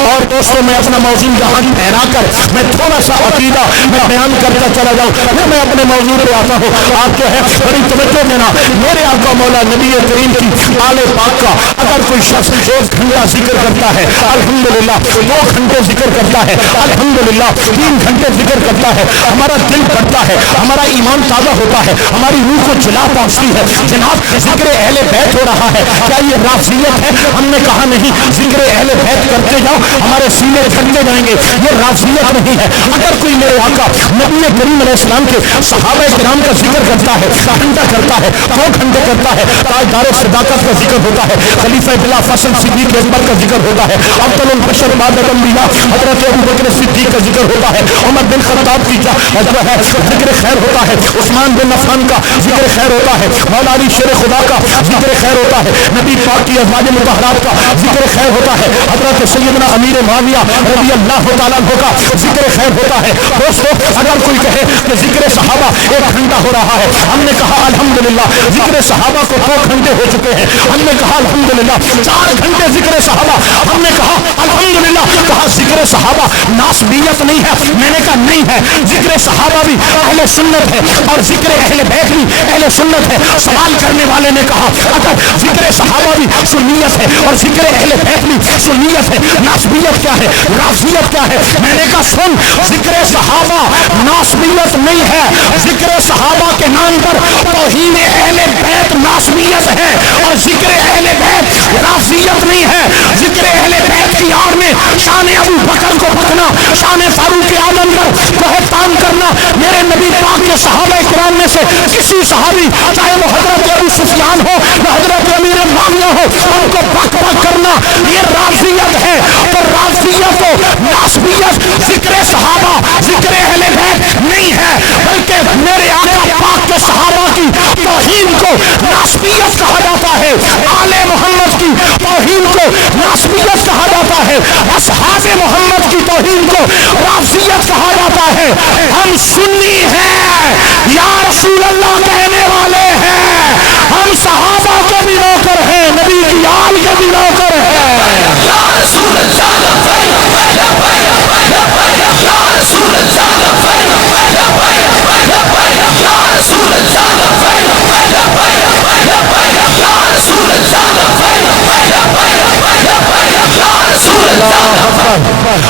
اور دوستوں میں اپنا موضوع یہاں ٹھہرا کر میں تھوڑا سا عقیدہ میں بیان کرتا چلا جاؤں، پھر میں اپنے موضوع پہ آتا ہوں۔ آپ جو ہے بڑی توجہ دینا، میرے آقا مولا نبی کریم کی آل پاک کا اگر کوئی شخص 1 گھنٹہ ذکر کرتا ہے الحمدللہ، 2 گھنٹے ذکر کرتا ہے الحمدللہ، 3 گھنٹے ذکر کرتا ہے، ہمارا دل بڑھتا ہے، ہمارا ایمان تازہ ہوتا ہے، ہماری روح کو جلا پہنچتی ہے۔ جناب ذکر اہل بیت ہو رہا ہے، کیا یہ رافضیت ہے؟ ہم نے کہا نہیں، ذکر اہل بیت کرتے جاؤ ہمارے سینے جھڑتے جائیں گے، یہ رافضیت نہیں ہے۔ اگر کوئی میرے آقا نبی کریم علیہ السلام کے صحابہ کرام کا ذکر کرتا ہے، گھنٹہ کرتا ہے، 2 گھنٹے کرتا ہے، تاجدار صداقت کا ذکر ہوتا ہے، خلیفہ بلا فصل صدیق اکبر کا ذکر ہوتا ہے، افضل البشر بعد الانبیاء حضرت ابوبکر صدیق کا ذکر ہوتا ہے، عمر بن خطاب کی جو ہے ذکر خیر ہوتا ہے، عثمان بن عفان کا ذکر خیر ہوتا ہے، مولا علی شیر خدا کا ذکر خیر ہوتا ہے، نبی پاک کی ازواج مطہرات کا ذکر خیر ہوتا ہے، حضرت سیدنا امیر معاویہ رضی اللہ تعالیٰ عنہ کا ذکر خیر ہوتا ہے. دوستو اگر کوئی کہے کہ ذکر صحابہ 1 گھنٹہ ہو رہا ہے, ہم نے کہا الحمدللہ ذکر صحابہ کو 2 گھنٹے ہو چکے ہیں. ہم نے کہا الحمدللہ 4 گھنٹے ذکر صحابہ. ہم نے کہا الحمدللہ. کہا ذکر صحابہ ناسبیت نہیں ہے. میں نے کہا نہیں ہے, ذکر صحابہ بھی اہل سنت ہے اور ذکر اہل بیت بھی اہل سنت ہے. سوال کرنے والے نے کہا اگر ذکر صحابہ بھی سنیت ہے اور ذکر اہل بیت بھی سنیت ہے, ناسبیت کیا ہے, رافضیت کیا ہے؟ میں نے کہا سن, ذکر صحابہ ناسبیت نہیں ہے. ذکر صحابہ کے نام پر توہین اہل بیت ناسبیت ہے اور ذکر اہل بیت رافضیت نہیں ہے. ذکر اہل بیت کی آڑ میں شان ابو بکر کو پکنا, شان فاروق اعظم پر بہتان کرنا, میرے نبی پاک کے صحابہ کرام میں سے کسی صحابی چاہے وہ حضرت ابو سفیان ہو یا حضرت امیر معاویہ ہو, ان کو بک بک کرنا یہ رافضیت ہے. تو رافضیت و ناسبیت ذکر صحابہ ذکر اہل بیت نہیں ہے, بلکہ میرے آقا پاک کے صحابہ کی توہین کو ناسبیت کہا جاتا ہے. آل محمد کی توہین کو ناسبیت کہا جاتا ہے. اصحاب محمد کی توہین کو رافضیت کہا جاتا ہے. ہم سنی ہیں, یا رسول اللہ کہنے والے ہیں, ہم صحابہ کے بھی نوکر ہیں, نبی کی آل کے بھی نوکر ہیں. یا رسول اللہ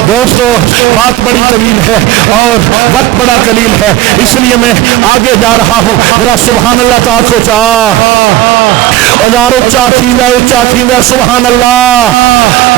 دوستو بات بڑی طویل ہے اور وقت بڑا قلیل ہے, اس لیے میں آگے جا رہا ہوں. ذرا سبحان اللہ تعالیٰ کو چاہ سبحان اللہ.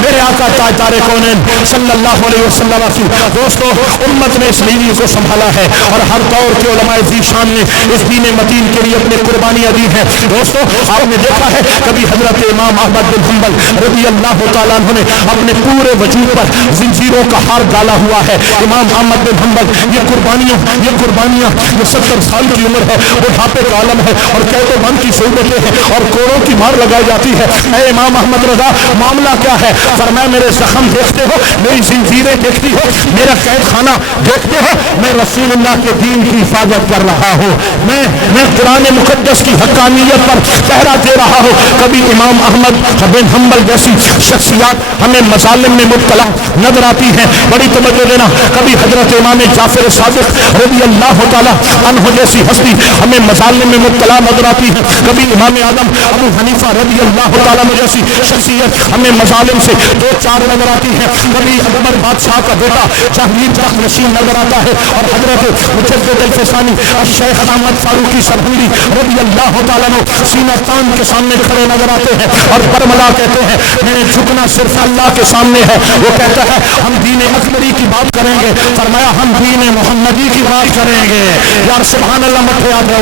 میرے آقا تاجدار کونین صلی اللہ علیہ وسلم کی دوستو امت نے اس دین کو سنبھالا ہے اور ہر دور کے علماء ذیشان نے اس دین متین کے لیے اپنے قربانیاں دی ہیں. دوستو آپ نے دیکھا ہے کبھی حضرت امام احمد بن حنبل رضی اللہ تعالیٰ عنہ نے اپنے پورے وجود پر زنجیروں کا ہار ڈالا ہوا ہے. امام احمد بن حنبل یہ قربانیاں یہ 70 سال کی عمر ہے, بڑھاپے کا عالم ہے اور قید و بند کی صحبتیں ہیں اور کوڑوں کی مار لگائی جاتی ہے. اے امام احمد رضا معاملہ کیا ہے؟ فرمایا میرے زخم دیکھتے ہو, میری زنجیریں دیکھتی ہو, میرا قید خانہ دیکھتے ہو, میں رسول اللہ کے دین کی حفاظت کر رہا ہوں, میں قرآن مقدس کی حقانیت پر پہرا دے رہا ہوں. کبھی امام احمد بن حنبل جیسی شخصیات ہمیں مظالم میں مبتلا نظر آتی ہیں, بڑی توجہ دینا. کبھی حضرت امام جعفر صادق رضی اللہ تعالیٰ عنہ جیسی ہستی ہمیں مظالم میں مبتلا نظر آتی ہے. کبھی امام اعظم ابو حنیفہ رضی اللہ تعالیٰ عنہ جیسی شخصیت ہمیں مظالم سے 2-4 نظر آتی ہے. کبھی اکبر بادشاہ کا بیٹا جہانگیر تخت نشین نظر آتا ہے اور حضرت مجدد الفسانی الشیخ احمد فاروقی سرہندی رضی اللہ تعالیٰ عنہ سینہ تان کے سامنے کھڑے نظر آتے ہیں اور برملا کہتے ہیں میں نے جھکنا صرف اللہ کے سامنے ہے. وہ کہتا ہے ہم دین اکبری کی بات کریں گے, فرمایا ہم دین محمدی کی بات کریں گے. یار سبحان اللہ مت یاد ہے,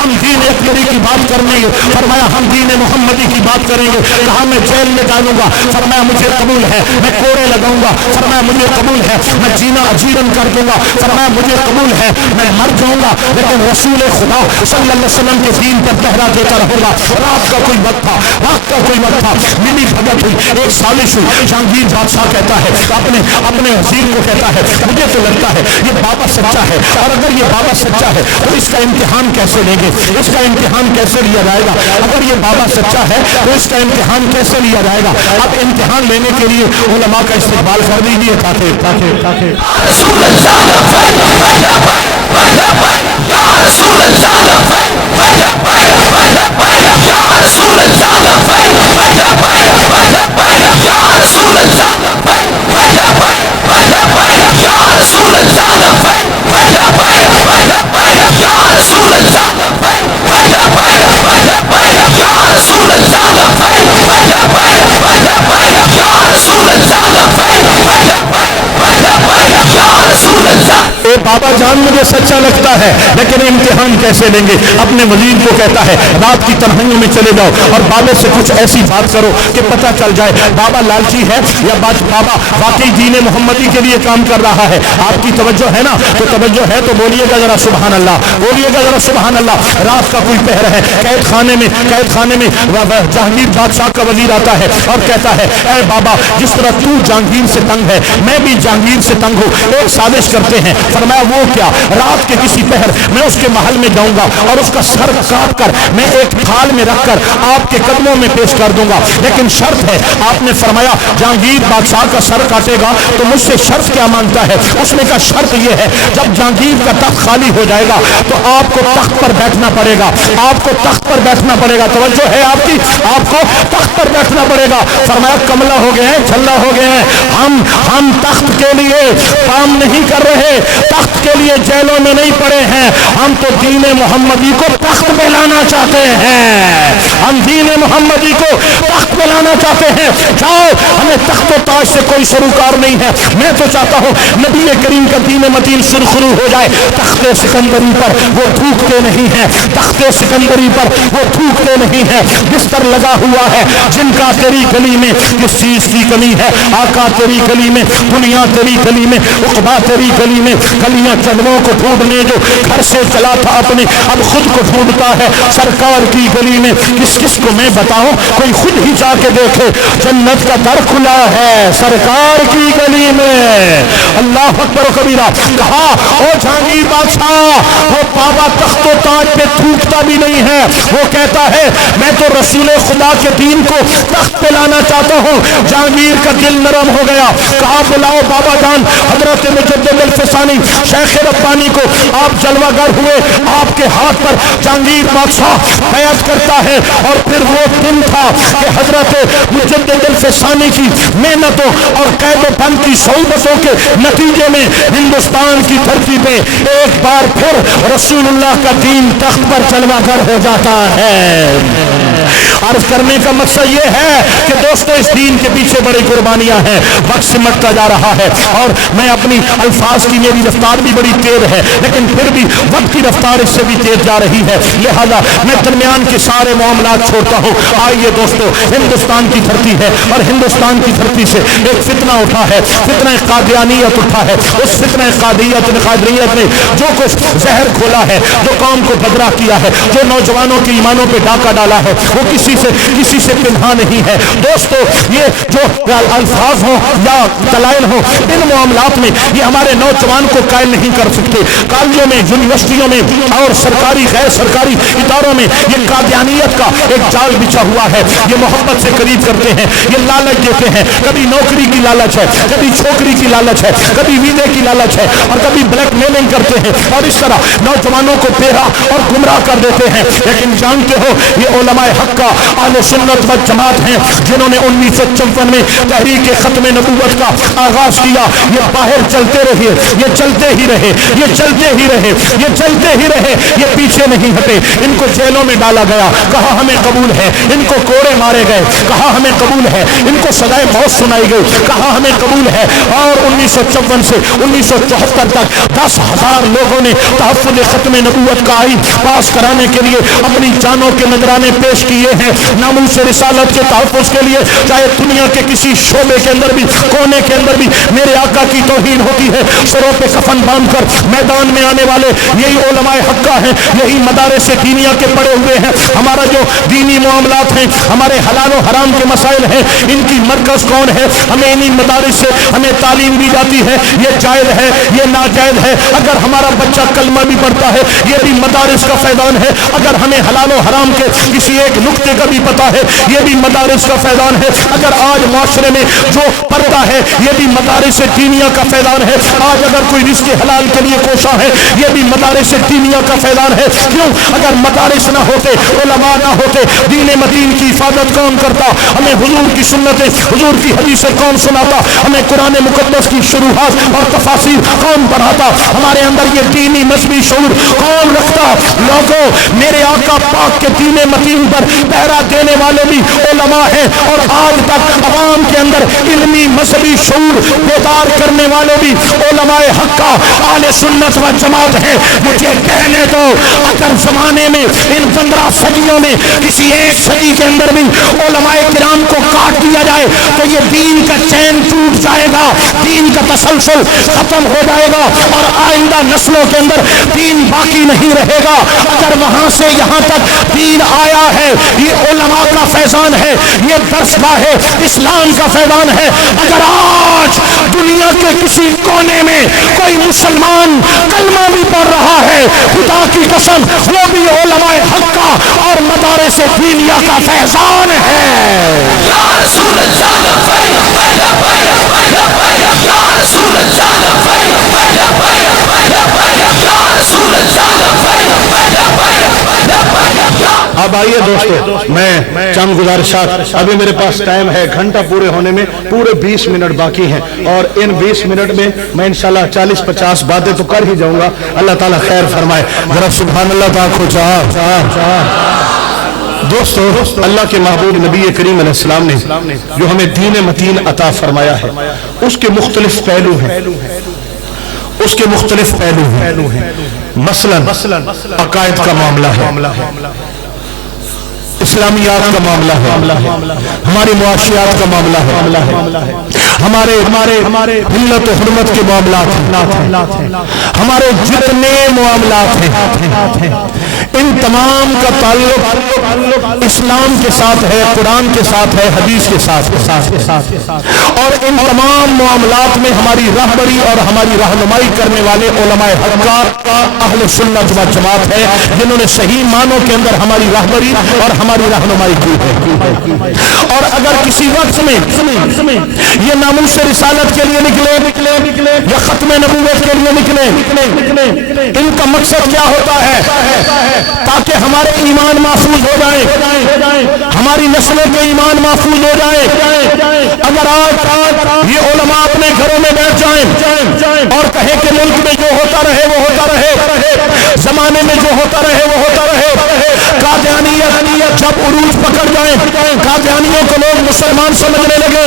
ہم دین اکبری کی بات کریں گے, فرمایا ہم دین محمدی کی بات کریں گے. کہا میں جیل میں ڈالوں گا, فرمایا مجھے قبول ہے. میں کوڑے لگاؤں گا, فرمایا مجھے قبول ہے. میں جینا اجیرن کر دوں گا, فرمایا مجھے قبول ہے. میں مر جاؤں گا لیکن رسول خدا صلی اللہ علیہ وسلم کے دین پر پہرا دیتا رہوں گا. رات کا کوئی وقت تھا, رات کا کوئی وقت تھا, ملی بھگت ہوئی, ایک سازش ہوئی. جہانگیر بادشاہ کہتا ہے اپنے وزیر کو کہتا ہے مجھے تو لگتا ہے یہ بابا سچا ہے, اور اگر یہ بابا سچا ہے تو اس کا امتحان کیسے لیں گے, اس کا امتحان کیسے لیا جائے گا. اگر یہ بابا سچا ہے تو اس کا امتحان کیسے لیا جائے گا. اب امتحان لینے کے لیے علماء کا استقبال کر دیجیے تاکہ رسول اللہ قرآن مجھے سچا لگتا ہے لیکن امتحان کیسے لیں گے؟ اپنے وزیر کو کہتا ہے رات کی تنہائیوں میں چلے جاؤ اور بابے سے کچھ ایسی بات کرو کہ پتہ چل جائے بابا لالچی ہے یا بابا واقعی دین محمدی کے لیے کام کر رہا ہے۔ آپ کی توجہ ہے نا؟ تو توجہ ہے تو بولیے گا ذرا سبحان اللہ، بولیے گا ذرا سبحان اللہ۔ رات کا کوئی پہر ہے، قید خانے میں جہانگیر بادشاہ کا وزیر آتا ہے اور کہتا ہے اے بابا جس طرح تو جہانگیر سے تنگ ہے میں بھی جہانگیر سے تنگ ہوں، ایک سازش کرتے ہیں۔ فرمایا وہ کیا؟ رات کے کسی پہر میں اس کے محل میں جاؤں گا اور اس کا سر کاٹ کر میں ایک تھال میں رکھ کر آپ کے قدموں میں پیش کر دوں گا، لیکن شرط ہے۔ آپ نے فرمایا جہانگیر بادشاہ کا سر کاٹے گا تو مجھ سے شرط کیا مانگتا ہے؟ اس نے کہا شرط یہ ہے جب جہانگیر کا تخت خالی ہو جائے گا تو آپ کو تخت پر بیٹھنا پڑے گا، آپ کو تخت پر بیٹھنا پڑے گا۔ توجہ ہے آپ کی؟ آپ کو تخت پر بیٹھنا پڑے گا۔ فرمایا کملا ہو گئے ہیں، چھلا ہو گئے ہیں، ہم تخت کے لیے کام نہیں کر رہے، تخت کے لیے جیلوں میں نہیں پڑے ہیں، ہم تو دین محمدی کو تخت پہ لانا چاہتے ہیں، ہم دین محمدی کو تخت پہ لانا چاہتے ہیں۔ جاؤ، ہمیں تخت و تاج سے کوئی سروکار نہیں ہے، میں تو چاہتا ہوں نبی کریم کا دین متین سرخرو ہو جائے۔ تخت سکندری پر وہ تھوکتے نہیں ہیں، تخت سکندری پر وہ تھوکتے نہیں ہیں، بستر لگا ہوا ہے جن کا تیری گلی میں کس چیز کی کمی ہے؟ آقا تیری گلی میں، دنیا تیری گلی میں، عقبہ تیری گلی میں، گلیاں چلوں کو ڈھونڈنے جو گھر سے چلا تھا اپنے اب خود کو ڈھونڈتا ہے۔ سرکار کی گلی میں کس کس کو میں بتاؤں؟ کوئی خود ہی جا کے دیکھے، جنت کا در کھلا ہے سرکار کی گلی میں۔ اللہ اکبر و کبیرہ۔ کہا او جہانگیر بادشاہ، وہ بابا تخت و تاج پہ تھوکتا بھی نہیں ہے، وہ کہتا ہے میں تو رسول خدا کے دین کو تخت پہ لانا چاہتا ہوں۔ جہانگیر کا دل نرم ہو گیا۔ کہا بلاؤ بابا جان حضرت مجدد الفسانی شیخ ربانی کو۔ آپ جلوہ گر ہوئے، آپ کے ہاتھ پر جہانگیر بادشاہ بیعت کرتا ہے، اور پھر وہ دن تھا کہ حضرت مجدد الفسانی کی محنتوں اور قید و بند کی صحبتوں کے نتیجے میں ہندوستان کی دھرتی پہ ایک بار پھر رسول اللہ کا دین تخت پر جلوہ گر ہو جاتا ہے۔ عرض کرنے کا مقصد یہ ہے کہ دوستو اس دین کے پیچھے بڑی قربانیاں ہیں، وقت سمٹتا جا رہا ہے اور میں اپنی الفاظ کی میری رفتار بھی بڑی تیز ہے لیکن پھر بھی وقت کی رفتار اس سے بھی تیز جا رہی ہے، لہذا میں درمیان کے سارے معاملات چھوڑتا ہوں۔ آئیے دوستو، ہندوستان کی دھرتی ہے اور ہندوستان کی دھرتی سے ایک فتنہ اٹھا ہے، فتنہ قادیانیت اٹھا ہے۔ اس فتنہ قادریت نے جو کچھ زہر کھولا ہے، جو قوم کو بدرا کیا ہے، جو نوجوانوں کے ایمانوں پہ ڈاکہ ڈالا ہے، وہ کسی سے پنہا نہیں ہے۔ دوستو یہ جو الفاظ ہوں یا دلائل ہوں، ان معاملات میں یہ ہمارے نوجوان کو قائل نہیں کر سکتے۔ کالجوں میں، یونیورسٹیوں میں اور سرکاری غیر سرکاری اداروں میں یہ قادیانیت کا ایک جال بچھا ہوا ہے۔ یہ محبت سے قریب کرتے ہیں، یہ لالچ دیتے ہیں، کبھی نوکری کی لالچ ہے، کبھی چھوکری کی لالچ ہے، کبھی ویزے کی لالچ ہے اور کبھی بلیک میلنگ کرتے ہیں اور اس طرح نوجوانوں کو بہرا اور گمراہ کر دیتے ہیں۔ لیکن جانتے ہو یہ علماء حق کا اہل سنت و جماعت ہیں جنہوں نے 1954 میں تحریک ختم نبوت کا آغاز کیا۔ یہ باہر چلتے رہے، یہ چلتے ہی رہے، یہ چلتے ہی رہے، یہ چلتے ہی رہے، یہ پیچھے نہیں ہٹے۔ ان کو جیلوں میں ڈالا گیا، کہا ہمیں قبول ہے، ان کو کوڑے مارے گئے، کہا ہمیں قبول ہے، ان کو سزائے موت سنائی گئی، کہا ہمیں قبول ہے۔ اور 1954 سے 1974 تک 10,000 لوگوں نے تحفظ ختم نبوت کا آئین پاس کرانے کے لیے اپنی جانوں کے نذرانے پیش کیے ہیں۔ ناموس رسالت کے تحفظ کے لیے چاہے دنیا کے کسی شعبے کے اندر بھی، کونے کے اندر بھی میرے آقا کی توہین ہوتی ہے، سروں پہ کفن باندھ کر میدان میں آنے والے یہی علماء حقہ ہیں، یہی مدارس دینیہ کے پڑے ہوئے ہیں۔ ہمارا جو دینی معاملات ہیں، ہمارے حلال و حرام کے مسائل ہیں، ان کی مرکز کون ہے؟ ہمیں انہی مدارس سے ہمیں تعلیم دی جاتی ہے، یہ جائز ہے، یہ ناجائز ہے۔ اگر ہمارا بچہ کلمہ بھی پڑھتا ہے یہ بھی مدارس کا فیضان ہے، اگر ہمیں حلال و حرام کے کسی ایک نقطے کا بھی پتہ ہے یہ بھی مدارس کا فیضان ہے۔ اگر آج معاشرے میں جو پڑھتا ہے یہ بھی مدارس دینیہ کا فیضان ہے۔ آج اگر کوئی رزق حلال کے لیے کوشاں ہے یہ بھی مدارس دینیہ کا فیضان ہے۔ کیوں؟ اگر مدارس نہ ہوتے، علماء نہ ہوتے، دین متین کی حفاظت کون کرتا؟ ہمیں حضور کی سنتیں، حضور کی حدیثیں کون سناتا؟ ہمیں قرآن مقدس کی شروحات اور تفاسیر کون پڑھاتا؟ ہمارے اندر یہ دینی مذہبی شعور کون رکھتا؟ لوگوں، میرے آقا پاک کے دین متین پر پہرا دینے والے بھی علماء ہیں، اور آج تک عوام کے اندر علمی مذہبی شعور بیدار کرنے والے بھی علماء حق کا اہل سنت و جماعت ہے۔ مجھے کہنے دو، اگر زمانے میں ان 15 صدیوں میں کسی ایک صدی کے اندر بھی علماء کرام کو کاٹ دیا جائے تو یہ دین کا چین ٹوٹ جائے گا، دین کا تسلسل ختم ہو جائے گا، اور آئندہ نسلوں کے اندر دین باقی نہیں رہے گا۔ اگر وہاں سے یہاں تک دین آیا ہے، یہ علماء کا فیضان ہے، یہ درسگاہ اسلام کا فیضان ہے۔ اگر آج دنیا کے کسی کونے میں کوئی مسلمان کلمہ بھی پڑھ رہا ہے، خدا کی قسم وہ بھی علماء حق کا اور مدارس دینیہ کا فیضان ہے۔ یا رسول اللہ یا رسول اللہ یا رسول اب آئیے دوستو، میں چند گزارشات، ابھی میرے پاس ٹائم ہے، گھنٹہ پورے ہونے میں پورے 20 منٹ باقی ہیں، اور ان 20 منٹ میں میں انشاءاللہ 40-50 باتیں تو کر ہی جاؤں گا۔ اللہ تعالیٰ خیر فرمائے۔ ذرا سبحان اللہ تعالیٰ دوستو، اللہ کے محبوب نبی کریم علیہ السلام نے جو ہمیں دین متین عطا فرمایا ہے، اس کے مختلف پہلو ہیں، اس کے مختلف پہلو ہیں۔ مثلا عقائد کا معاملہ ہے، اسلامیات کا معاملہ ہے، ہماری معاشیات کا معاملہ ہے، ہمارے حلت و حرمت کے معاملات ہیں، ہمارے جتنے معاملات ہیں، ان تمام کا تعلق اسلام کے ساتھ ہے، قرآن کے ساتھ ہے، حدیث کے ساتھ، اور ان تمام معاملات میں ہماری رہبری اور ہماری رہنمائی کرنے والے علماء حق کا اہل سنت و جماعت ہے، جنہوں نے صحیح معنوں کے اندر ہماری رہبری اور ہماری رہنمائی کی ہے۔ اور اگر کسی وقت میں یہ ناموس رسالت کے لیے نکلے یا ختم نبوت کے لیے نکلے، ان کا مقصد کیا ہوتا ہے؟ تاکہ ہمارے ایمان محفوظ ہو جائے، ہماری نسلوں کے ایمان محفوظ ہو جائے۔ اگر آج یہ علماء اپنے گھروں میں بیٹھ جائیں اور کہیں کہ ملک میں جو ہوتا رہے وہ ہوتا رہے، زمانے میں جو ہوتا رہے وہ ہوتا رہے، قادیانیت جب عروج پکڑ جائیں، قادیانیوں کو لوگ مسلمان سمجھنے لگے،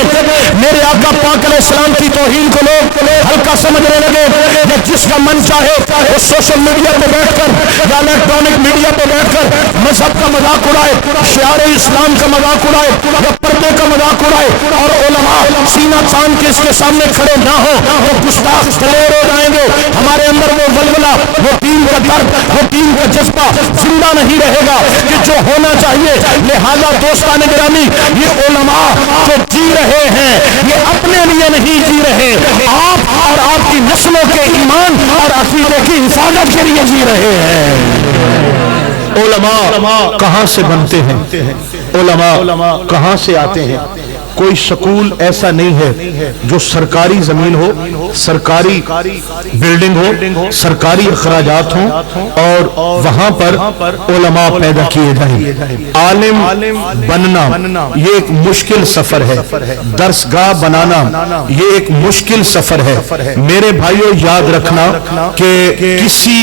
میرے آقا پاک علیہ السلام کی توہین کو لوگ ہلکا سمجھنے لگے، یا جس کا من چاہے وہ سوشل میڈیا پہ بیٹھ کر یا الیکٹرانک میڈیا پہ بیٹھ کر مذہب کا مذاق اڑائے، شعار اسلام کا مذاق اڑائے یا پردے کا مذاق اڑائے، اور علماء سینہ تان کے اس کے سامنے کھڑے نہ ہو، وہ گستاخ دلیر ہو جائیں گے۔ ہمارے اندر وہ ولولہ، وہ دین کا درد، وہ دین کا جذبہ زندہ نہیں رہے گا کہ جو ہونا چاہیے۔ لہذا دوستان گرامی، یہ علماء جو جی رہے ہیں یہ اپنے لیے نہیں جی رہے، آپ اور آپ کی نسلوں کے ایمان اور عقیدے کی حفاظت کے لیے جی رہے ہیں۔ علماء کہاں سے بنتے ہیں؟ علماء کہاں سے آتے ہیں؟ کوئی سکول ایسا نہیں ہے جو سرکاری زمین ہو، سرکاری بلڈنگ ہو، سرکاری اخراجات ہوں اور وہاں پر علماء پیدا کیے جائیں۔ عالم بننا یہ ایک مشکل سفر ہے، درسگاہ بنانا یہ ایک مشکل سفر ہے۔ میرے بھائیوں یاد رکھنا کہ کسی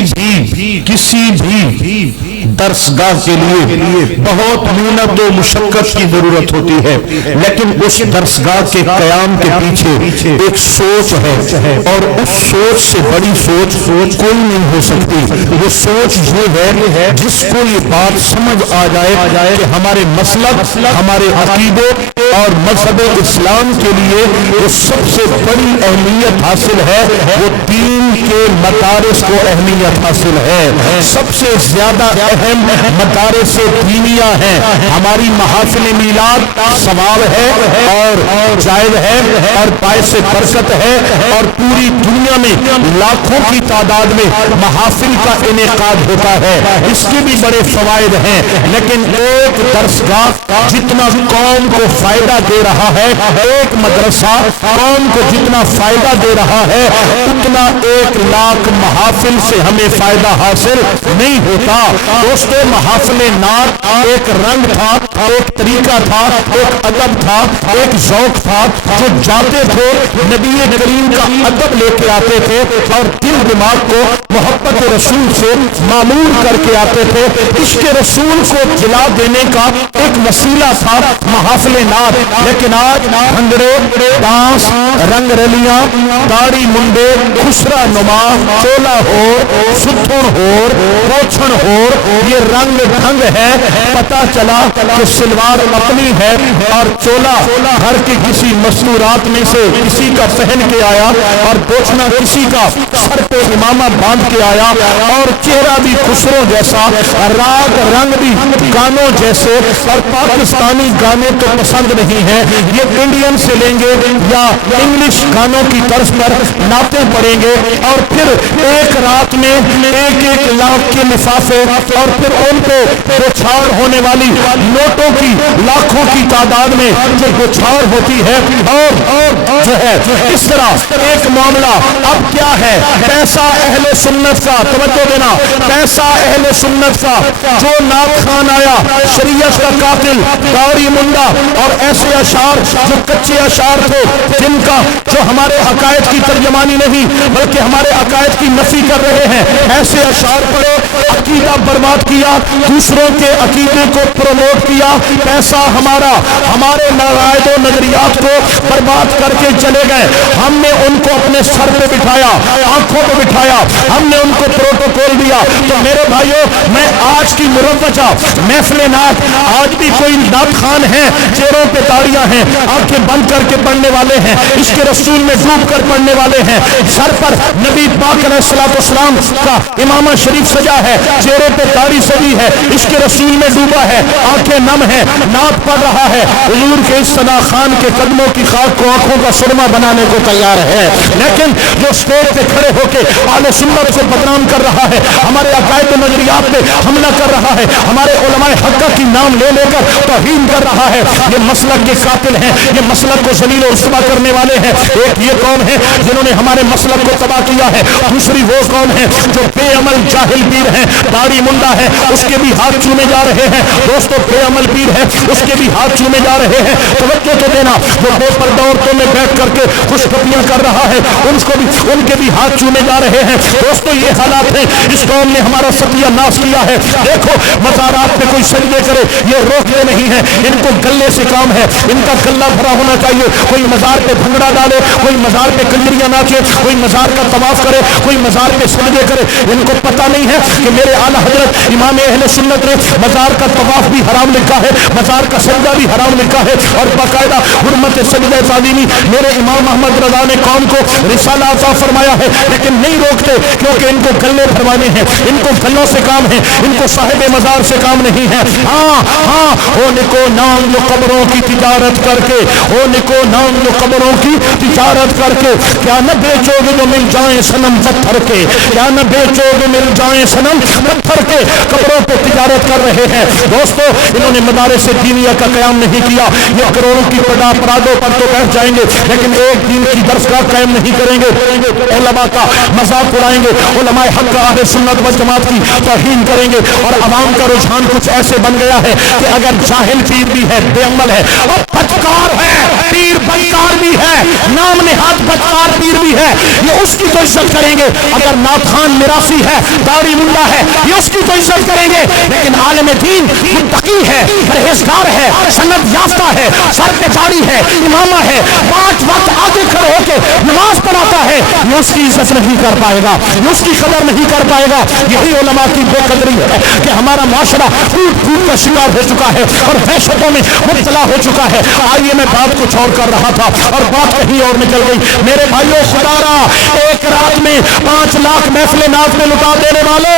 بھی درسگاہ کے لیے بہت محنت و مشقت کی ضرورت ہوتی ہے، لیکن اس درسگاہ کے قیام کے پیچھے ایک سوچ ہے، اور اس سوچ سے بڑی سوچ کوئی نہیں ہو سکتی۔ وہ سوچ یہ ہے جس کو یہ بات سمجھ آ جائے کہ ہمارے مسلک، ہمارے عقیدے اور مذہب اسلام کے لیے جو سب سے بڑی اہمیت حاصل ہے وہ دین کے مدارس کو اہمیت حاصل ہے۔ سب سے زیادہ اہم مدارس دینیہ ہیں۔ ہماری محافل میلاد ثواب ہے اور جائز ہے اور باعث برکت ہے، اور پوری دنیا میں لاکھوں کی تعداد میں محافل کا انعقاد ہوتا ہے، اس کے بھی بڑے فوائد ہیں۔ لیکن ایک درسگاہ جتنا قوم کو فائدہ دے رہا ہے، ایک مدرسہ قوم کو جتنا فائدہ دے رہا ہے، اتنا 1 لاکھ محافل سے ہمیں فائدہ حاصل نہیں ہوتا۔ دوستو محافل نعت ایک رنگ تھا، ایک طریقہ تھا، ایک ادب تھا، ایک ذوق تھا، جو جاتے تھے نبی کریم کا ادب لے کے آتے تھے اور دل دماغ کو محبت رسول سے معمول کر کے آتے تھے۔ عشق رسول کو جلا دینے کا ایک وسیلہ تھا محافل نعت۔ لیکن آج بھنگڑے، ڈانس، رنگ رلیاں، داڑھی منڈے، خسرا نما، چولا ہور، ستھن ہور، پوچھن ہور، یہ رنگ ڈھنگ ہے۔ پتا چلا کہ سلوار اپنی ہے اور چولا گھر کے کسی مستورات میں سے کسی کا پہن کے آیا اور پوچھنا کسی کا سر پہ امامہ باندھ کے آیا اور چہرہ بھی خسرو جیسا، راگ رنگ بھی گانوں جیسے، اور پاکستانی گانے تو پسند نہیں ہیں، یہ انڈین سے لیں گے یا انگلش گانوں کی طرز پر نعتیں پڑھیں گے اور پھر ایک رات میں ایک ایک لاکھ کے لفافے اور پھر ان پہ بچھاڑ ہونے والی نوٹوں کی لاکھوں کی تعداد میں جو بچھاڑ ہوتی ہے اور جو ہے اس طرح ایک معاملہ۔ اب کیا ہے؟ پیسہ اہل سنت کا، توجہ دینا، پیسہ اہل سنت کا، جو نعت خان آیا شریعت کا قاتل، داڑھی منڈا اور ایسے اشعار جو کچے اشعار تھے جن کا جو ہمارے عقائد کی ترجمانی نہیں بلکہ ہمارے عقائد کی نفی کر رہے ہیں، ایسے اشعار پڑھے، عقیدہ برباد کیا، دوسروں کے عقیدے کو پروموٹ کیا، پیسہ ہمارا، ہمارے عقائد و نظریات کو برباد کر کے چلے گئے۔ ہم نے ان کو اپنے سر پہ بٹھایا، آنکھوں پہ بٹھایا، ہم نے ان کو پروٹوکول دیا۔ تو میرے بھائیوں، میں آج کی مروجہ محفل نعت، آج بھی کوئی نعت خان ہیں چہروں پہ داڑیاں ہیں، آنکھیں بند کر کے پڑھنے والے ہیں، عشق رسول میں ڈوب کر پڑھنے والے ہیں، سر پر نبی پاک علیہ السلام کا امامہ شریف سجا ہے، چہرے پہ داڑھی سجی ہے، عشق رسول میں ڈوبا ہے، آنکھیں نم ہیں، نعت پڑھ رہا ہے، حضور کے اس ثنا خان کے قدموں کی خاک کو آنکھوں کا سرما بنانے کو تیار ہے، لیکن جو اسٹیج پہ کھڑے ہو کے اہل سنت کو بدنام کر رہا ہے، ہمارے عقائد و نظریات پہ حملہ کر رہا ہے، ہمارے علماء حق کی نام لے لے کر توہین کر رہا ہے، یہ مسلک کے قاتل ہیں، یہ مسلک کو ذلیل و رسوا کرنے والے ہیں۔ ایک یہ قوم ہے جنہوں نے ہمارے مسلک کو تباہ کیا ہے، دوسری وہ قوم ہے جو بے عمل جاہل پیر ہیں، داڑھی منڈا ہے، اس کے بھی ہاتھ چومے جا رہے ہیں، دوستو بے عمل پیر ہے، اس کے بھی ہاتھ چومے جا رہے ہیں۔ توجہ تو دینا، وہ بے پردہ عورتوں میں بیٹھ کر کے خوشخبریاں کر رہا ہے، ان کے بھی ہاتھ چومے جا رہے ہیں۔ دوستو یہ حالات ہیں، اس قوم نے ہمارا ستیہ ناش کیا ہے۔ دیکھو مزارات پہ کوئی سجدے کرے یہ روکتے نہیں ہیں، ان کو گلے سے کام ہے، ان کا گلہ بھرا ہونا چاہیے۔ کوئی مزار پہ بھنگڑا ڈالے، کوئی مزار پہ کنجریاں ناچے، کوئی مزار کا طواف کرے، کوئی مزار پہ سجدے کرے، ان کو پتہ نہیں ہے کہ میرے اعلیٰ حضرت امام اہل سنت نے مزار کا طواف بھی حرام لکھا ہے، مزار کا سجدہ بھی حرام لکھا ہے، اور باقاعدہ حرمت سجدہ تعظیمی میرے امام احمد رضا نے قوم کو رسالہ عطا فرمایا ہے، لیکن نہیں روکتے کیونکہ ان کو گلے بھروانے ہیں، ان کو گلوں سے کام ہے، ان کو صاحب مزار سے کام نہیں ہے۔ ہاں ان کو نام لو قبروں کی تجارت کر کے، ان کو نام لو قبروں کی تجارت کر کے، کیا نہ بیچو گے جو مل جائیں صنم پتھر کے، کیا نہ بیچو گے مل جائیں صنم پتھر کے، قبروں پہ تجارت کر رہے ہیں۔ دوستو انہوں نے مدارس دینیہ کا قیام نہیں کیا، یہ کروڑوں کی پرادوں پر تو بیٹھ جائیں گے لیکن ایک دین کی درسگاہ قائم نہیں کریں گے، علماء کا مذاق اڑائیں گے، علماء حق اہل سنت و جماعت کی توہین کریں گے، اور عوام کا رجحان کچھ ایسے بن گیا ہے کہ اگر جاہل پیر بھی ہے، بے عمل ہے اور بدکار ہے، پیر بدکار بھی ہے، نام نہاد بدکار پیر بھی ہے، یہ اس کی تو عزت کریں گے۔ اگر نعت خان میراثی ہے، داڑھی منڈا ہے، یہ اس کی تو عزت کریں گے، لیکن عالم دین متقی ہے، پرہیزگار ہے، سند یافتہ ہے، سر پہ داڑھی ہے، امامہ ہے، 5 وقت آگے کھڑے ہو کے نماز پڑھاتا ہے، یہ اس کی عزت نہیں کر پائے گا، یہ اس کی قدر نہیں کر پائے گا۔ یہی علماء کی بے قدری ہے کہ ہمارا معاشرہ پھوٹ پھوٹ کا شکار ہو چکا ہے اور وحشتوں میں مبتلا ہو چکا ہے۔ آئیے میں بات کچھ اور کر رہا تھا اور بات کہیں اور نکل گئی۔ میرے بھائیوں، خدا را ایک رات میں 5 لاکھ محفل نعت میں لٹا دینے والے،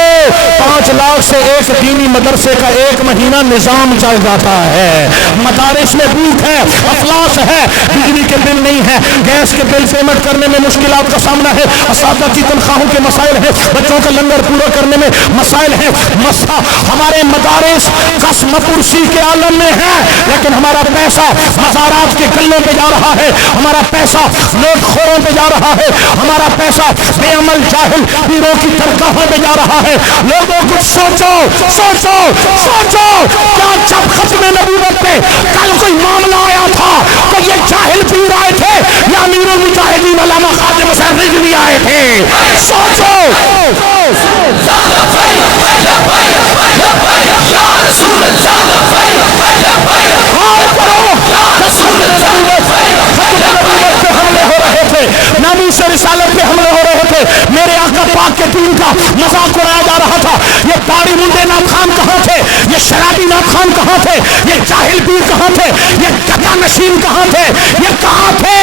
5 لاکھ سے ایک دینی مدرسے کا 1 مہینہ نظام چل جاتا ہے۔ مدارس میں بھوک ہے، افلاس ہے، بجلی کے بل نہیں ہے، گیس کے بل پیمنٹ کرنے میں مشکلات کا سامنا ہے، اساتذہ کی تنخواہوں کے مسائل ہیں، بچوں کا لنگر پورا کرنے میں مسائل ہیں۔ ہمارے مدارس قسم پرسی کے عالم میں ہے، لیکن ہمارا پیسہ مزارات کے گلوں پہ جا رہا ہے، ہمارا پیسہ نوٹ خوروں پہ جا رہا ہے، ہمارا پیسہ بے عمل جاہل پیروں کی درگاہوں پہ جا رہا ہے۔ لوگوں کچھ سوچو سوچو سوچو، کیا جب ختم نبوت پہ کل کوئی معاملہ آیا تھا تو یہ جاہل پیر آئے تھے یا امیر المجاہدین علامہ خادم حسین رضوی آئے تھے؟ سوچو. ناموس رسالت پہ حملے ہو رہے تھے، میرے آقا پاک کے دین کا مذاق اڑایا جا رہا تھا. یہ داڑھی منڈے نات خان کہاں تھے؟ یہ شرابی نات خان کہاں تھے؟ یہ جاہل پیر کہاں تھے؟ یہ گدا نشین کہاں تھے؟ یہ کہاں تھے؟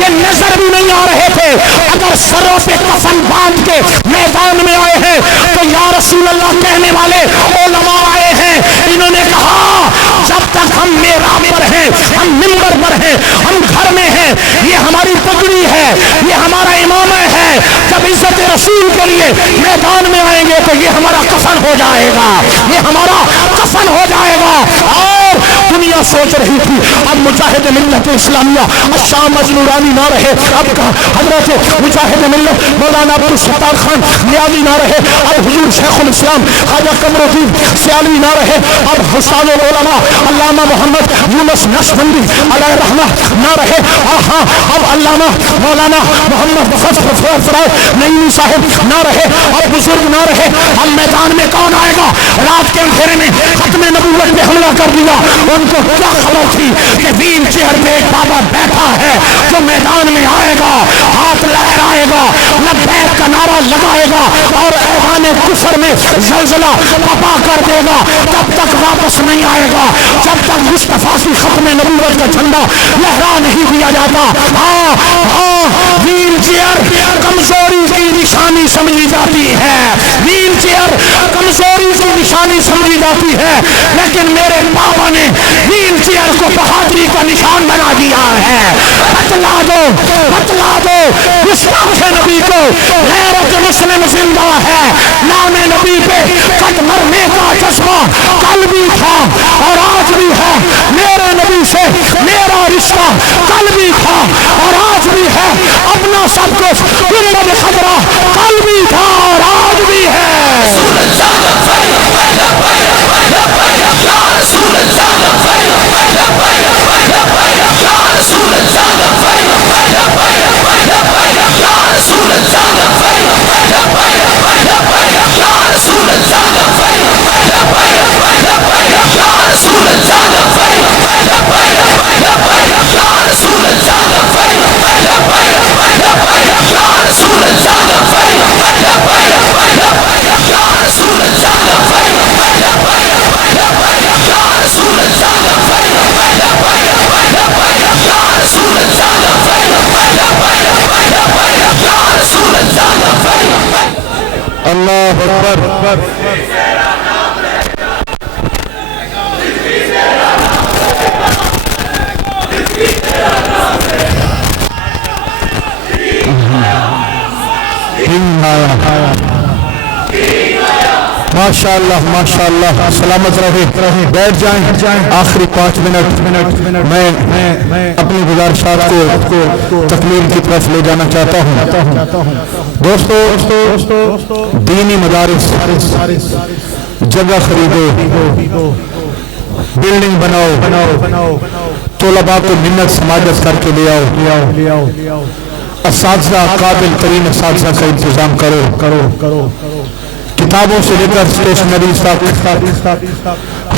یہ نظر بھی نہیں آ رہے تھے. اگر سروں پہ کفن باندھ کے میدان میں آئے ہیں تو یا رسول اللہ کہنے والے علماء آئے ہیں. انہوں نے کہا جب تک ہم محراب پر ہیں، ہم منبر پر ہیں، ہم گھر میں ہیں، یہ ہماری پگڑی ہے، یہ ہمارا امامہ ہے. جب عزت رسول کے لیے میدان میں آئیں گے تو یہ ہمارا کفن ہو جائے گا، یہ ہمارا کفن ہو جائے گا. اور دنیا سوچ رہی تھی اب مجاہد ملت اسلامیہ الشام مجنورانی نہ رہے، اب حضرت مجاہد ملت مولانا عبدالستار خان نیازی نہ رہے، اب حضور شیخ الاسلام خواجہ قمر الدین سیالوی نہ رہے، اب استاد العلماء علامہ محمد یونس نقشبندی علیہ رحمہ نہ رہے، ہاں اب علامہ مولانا محمد فرائے نعیمی صاحب نہ رہے، اب بزرگ نہ رہے. اب میدان میں کون آئے گا؟ رات کے اندھیرے میں ختم نبوت پہ حملہ کر دیا. ان کو کیا خبر تھی کہ ویل چیئر پہ ایک بابا بیٹھا ہے جو میدان میں آئے گا، ہاتھ لہرائے گا، لبیک کا نعرہ لگائے گا اور ایوان کفر میں زلزلہ پپا کر دے گا. تب تک واپس نہیں آئے گا جب تک مصطفیٰ کی ختم نبوت کا جھنڈا لہرا نہیں دیا جاتا. ویل چیئر کمزوری کی نشانی سمجھی جاتی ہے، ویل چیئر کمزوری کی نشانی سمجھی جاتی ہے، لیکن میرے بابا نے ویل چیئر کو بہادری کا نشان بنا دیا ہے. بتلا دو بتلا دو گستاخ نبی کو غیرت مسلم زندہ ہے. نام نبی پہ کٹ مرنے کا جذبہ کل بھی تھا اور آج بھی ہے. میرے نبی سے میرا رشتہ کل بھی تھا اور آج بھی ہے. اپنا سب کچھ گنبد خضرا کل بھی تھا اور آج بھی ہے. اللہ اکبر. ماشاء اللہ ماشاء اللہ. سلامت رہے، بیٹھ جائیں. آخری 5 منٹ میں اپنی گزارشات کو تکمیل کی طرف لے جانا چاہتا ہوں. دوستو دینی مدارس جگہ خریدو، بلڈنگ بناؤ، طلباء کو منت سماجت کر کے لے آؤ، اساتذہ قابل ترین اساتذہ کا انتظام کرو، کتابوں سے لے کر اسٹیشنری تک